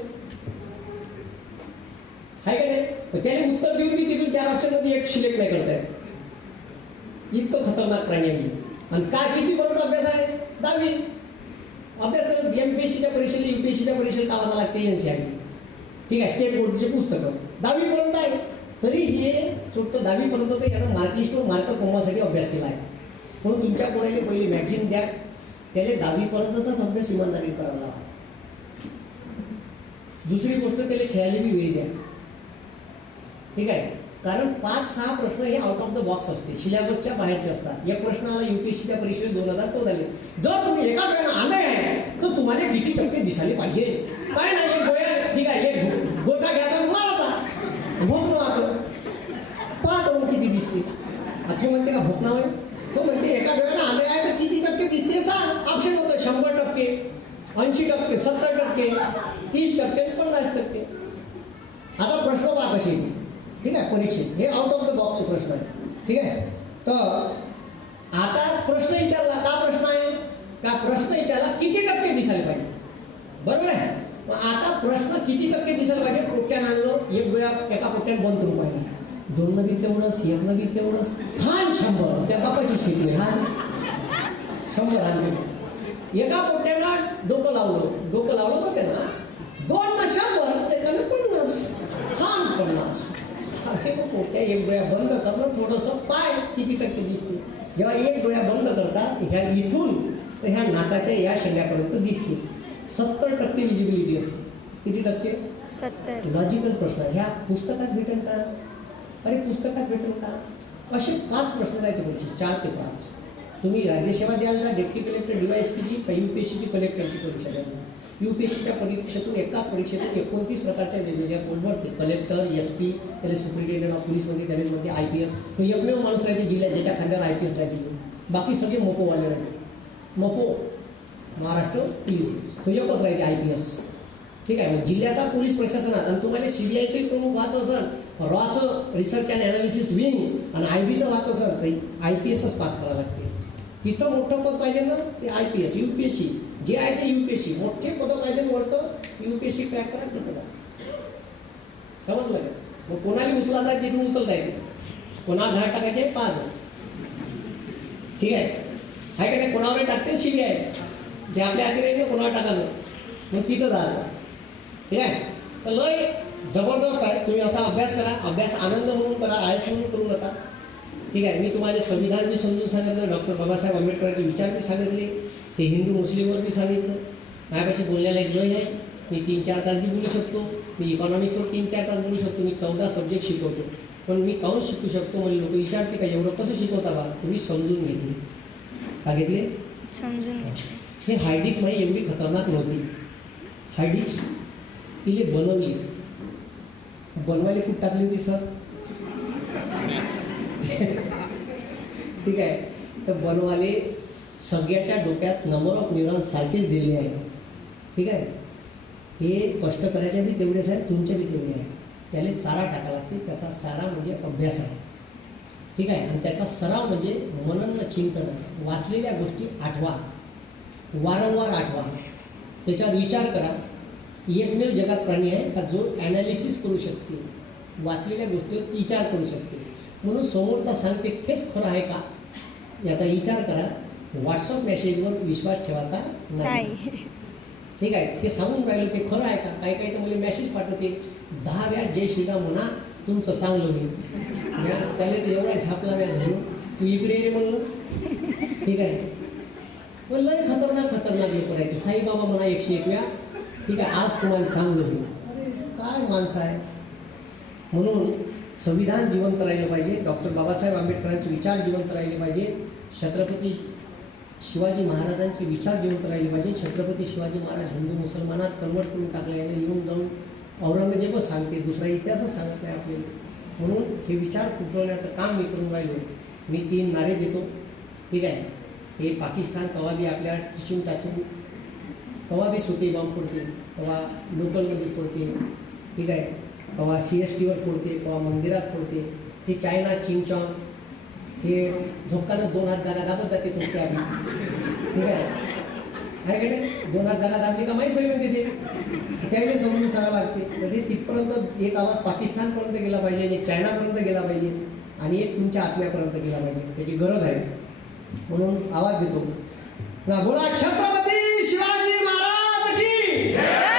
आहे का नाही. पण त्याने उत्तर देऊन बी तिथून 4 ऑप्शनमध्ये एक सिलेक्ट नाही करता येत. इतकं खतरनाक प्राणी आहे. आणि काय कितीपर्यंत अभ्यास आहे 10वी. अभ्यास करत MPSCच्या परीक्षेला UPSCच्या परीक्षेला कामाला लागते NCERT. ठीक आहे, स्टेट बोर्डचे पुस्तकं 10वी पर्यंत आहे. तरी हे छोटं 10वी पर्यंत तर यानं मार्कलिस्टवर मार्क कमवासाठी अभ्यास केला आहे. म्हणून तुमच्या पोराला पहिले मॅगझिन द्या. त्याला 10वी पर्यंतचाच अभ्यास इमानदारी करावा लागला. दुसरी गोष्ट त्याला खेळायला बी वेळ द्या. ठीक आहे, कारण 5-6 प्रश्न हे आउट ऑफ द बॉक्स असते, सिलेबसच्या बाहेरचे असतात. एक प्रश्न आला UPSCच्या परीक्षेत 2014 जर तुम्ही एका वेळेला आले आहे तर तुम्हाला किती टक्के दिसायला पाहिजे. काय नाही, एक गोळ्या ठीक आहे, एक गोटा घ्यायचा मारायचा भोकणाचं 5 मग किती दिसते. तो म्हणते का भोकणा होय. तो म्हणते एका वेळेला आले आहे तर किती टक्के दिसते सांग. ऑप्शन होतं 100%, 80%, 70%, 30%, 50%. आता प्रश्न पहा कसे येते. ठीक आहे, परीक्षेत हे आउट ऑफ द बॉक्सचे प्रश्न आहे. ठीक आहे, तर आता प्रश्न विचारला का प्रश्न आहे का प्रश्न विचारला किती टक्के दिसायला पाहिजे. बरोबर आहे. मग आता प्रश्न किती टक्के दिसायला पाहिजे. पोट्ट्यानं आणलं, एक वेळा एका पोट्ट्यानं बंद करून पाहिजे. 2 नवी तेवढंच, 1 नवी तेवढंच, हा 100 त्या बापाची शिकले हा 100 आणले. एका पोट्ट्यानं डोकं लावलं बघते ना. 2 ना 100 एकाने 50 हा 50. अरे मग पोट्या एक डोळ्या बंद करणं थोडंसं पाय किती टक्के दिसते. जेव्हा एक डोळ्या बंद करतात ह्या इथून तर ह्या नाकाच्या या शेंड्यापर्यंत दिसते. 70% विजिबिलिटी असते. किती टक्के 70. लॉजिकल प्रश्न ह्या पुस्तकात भेटेल का. अरे पुस्तकात भेटेल का. असे 5 प्रश्न आहेत तुमचे 4 ते 5. तुम्ही राज्यसेवा द्याल का डेप्टी कलेक्टर DYSPची का UPSCची कलेक्टरची परीक्षा द्याल. UPSCच्या परीक्षेतून एकाच परीक्षेतून 29 प्रकारच्या वेगवेगळ्या पोस्ट भरते. कलेक्टर, SP, त्याला सुप्रिटेंडेंट ऑफ पोलीसमध्ये त्यालाच मध्ये IPS. तो एकमेव माणूस राहते जिल्ह्यात ज्याच्या खांद्यावर IPS राहते. बाकी सगळे मोपोवाले राहते. मोपो महाराष्ट्र पोलीस तो एकच राहते IPS. ठीक आहे, मग जिल्ह्याचा पोलीस प्रशासनात आणि तुम्हाला CBIचे प्रमुख व्हायचं असेल रॉचं रिसर्च अँड ॲनालिसिस विंग आणि IBचं व्हायचं असेल तर IPSच पास करावं लागते. तिथं मोठं पद पाहिजे ना ते IPS. UPSC जे आहे ते UPSC मोठे पद पाहिजे वरतं UPSC क्रॅक करा तिथं समजलं का. मग कोणाला उचलायचा आहे तिथून उचलता येते. कोणाला 10 टाकायचे 5. ठीक आहे का नाही. कोणावर टाकते CBI जे आपल्या हाती राहील कोणावर टाकायचं मग तिथं जायचं. ठीक आहे, तर लय जबरदस्त आहे. तुम्ही असा अभ्यास करा. अभ्यास आनंद म्हणून करा, आळस म्हणून करू नका. ठीक आहे, मी तुम्हाला संविधान बी समजून सांगितलं, डॉक्टर बाबासाहेब आंबेडकरांचे विचार बी सांगितले, हे हिंदू मुस्लिमवर बी सांगितलं. माझ्यापाशी बोलण्याला एक लय आहे. मी 3-4 तास बी बोलू शकतो. मी इकॉनॉमिक्सवर 3-4 तास बोलू शकतो. मी 14 सब्जेक्ट शिकवतो. पण मी काहून शिकू शकतो मला लोक विचारते का एवढं कसं शिकवता बा. तुम्ही समजून घेतले का घेतले समजून घेतले. हे हायडिक्स माझी एवढी खतरनाक नव्हती. हायडिक्स तिले बनवली. बनवायला कुठं टाकली होती सर. ठीक आहे, तर बनवाले सगळ्याच्या डोक्यात नंबर ऑफ न्यूरॉन्स सारखेच दिले आहे. ठीक आहे, हे कष्ट करायचे बी तेवढेच आहे, तुमचे बी तेवढे आहे. त्याला चारा टाकावा लागते. त्याचा चारा म्हणजे अभ्यास आहे. ठीक आहे, आणि त्याचा सराव म्हणजे मनन चिंतन. वाचलेल्या गोष्टी आठवा, वारंवार आठवा, त्याच्यावर विचार करा. एकमेव जगात प्राणी आहे का जो ॲनालिसिस करू शकते, वाचलेल्या गोष्टीवर विचार करू शकते. म्हणून समोरचा सांगते हेच खरं आहे का याचा विचार करा. व्हॉट्सअप मेसेजवर विश्वास ठेवायचा नाही. ठीक आहे, ते सांगून राहिलं ते खरं आहे का. काही काही तर मला मेसेज पाठवते 10 वेळा जय श्रीराम म्हणा, तुमचं चांगलं होईल. त्याला तर एवढा झापला वेळ धरून तू इकडे ये रे म्हणलं. ठीक आहे, पण लय खतरनाक लोक राहते. साईबाबा म्हणा 101 वेळा, ठीक आहे, आज तुम्हाला चांगलं होईल. अरे काय माणसं आहे. म्हणून संविधान जिवंत राहिलं पाहिजे. डॉक्टर बाबासाहेब आंबेडकरांचे विचार जिवंत राहिले पाहिजे. छत्रपती शिवाजी महाराजांचे विचार जिवंत राहिले पाहिजे. छत्रपती शिवाजी महाराज हिंदू मुसलमानात कन्वर्ट करून टाकले आहे. येऊन जाऊन औरंगजेबच सांगते, दुसरा इतिहासच सांगत नाही आपल्याला. म्हणून हे विचार कुटवण्याचं काम मी करून राहिलो. मी 3 नारे देतो. ठीक आहे, हे पाकिस्तान कवा बी आपल्या टिचून टाचून कवा बी सुटे बॉम्ब फोडते, कवा लोकलमध्ये फोडते. ठीक आहे, कवा CSTवर फोडते, कवा मंदिरात फोडते. ते चायना चिंगचॉंग ते झोपताना 2 हात जागा दाबत जाते तुमच्या आधी. ठीक आहे की नाही, 2 हात जागा दाबली का माहीत होईल म्हणते ते. त्यावेळी समजून सांगावं लागते. तर ते तिथपर्यंत एक आवाज पाकिस्तानपर्यंत गेला पाहिजे, एक चायनापर्यंत गेला पाहिजे आणि एक तुमच्या आत्म्यापर्यंत गेला पाहिजे. त्याची गरज आहे. म्हणून आवाज देतो ना, बोला छत्रपती शिवाजी महाराज की.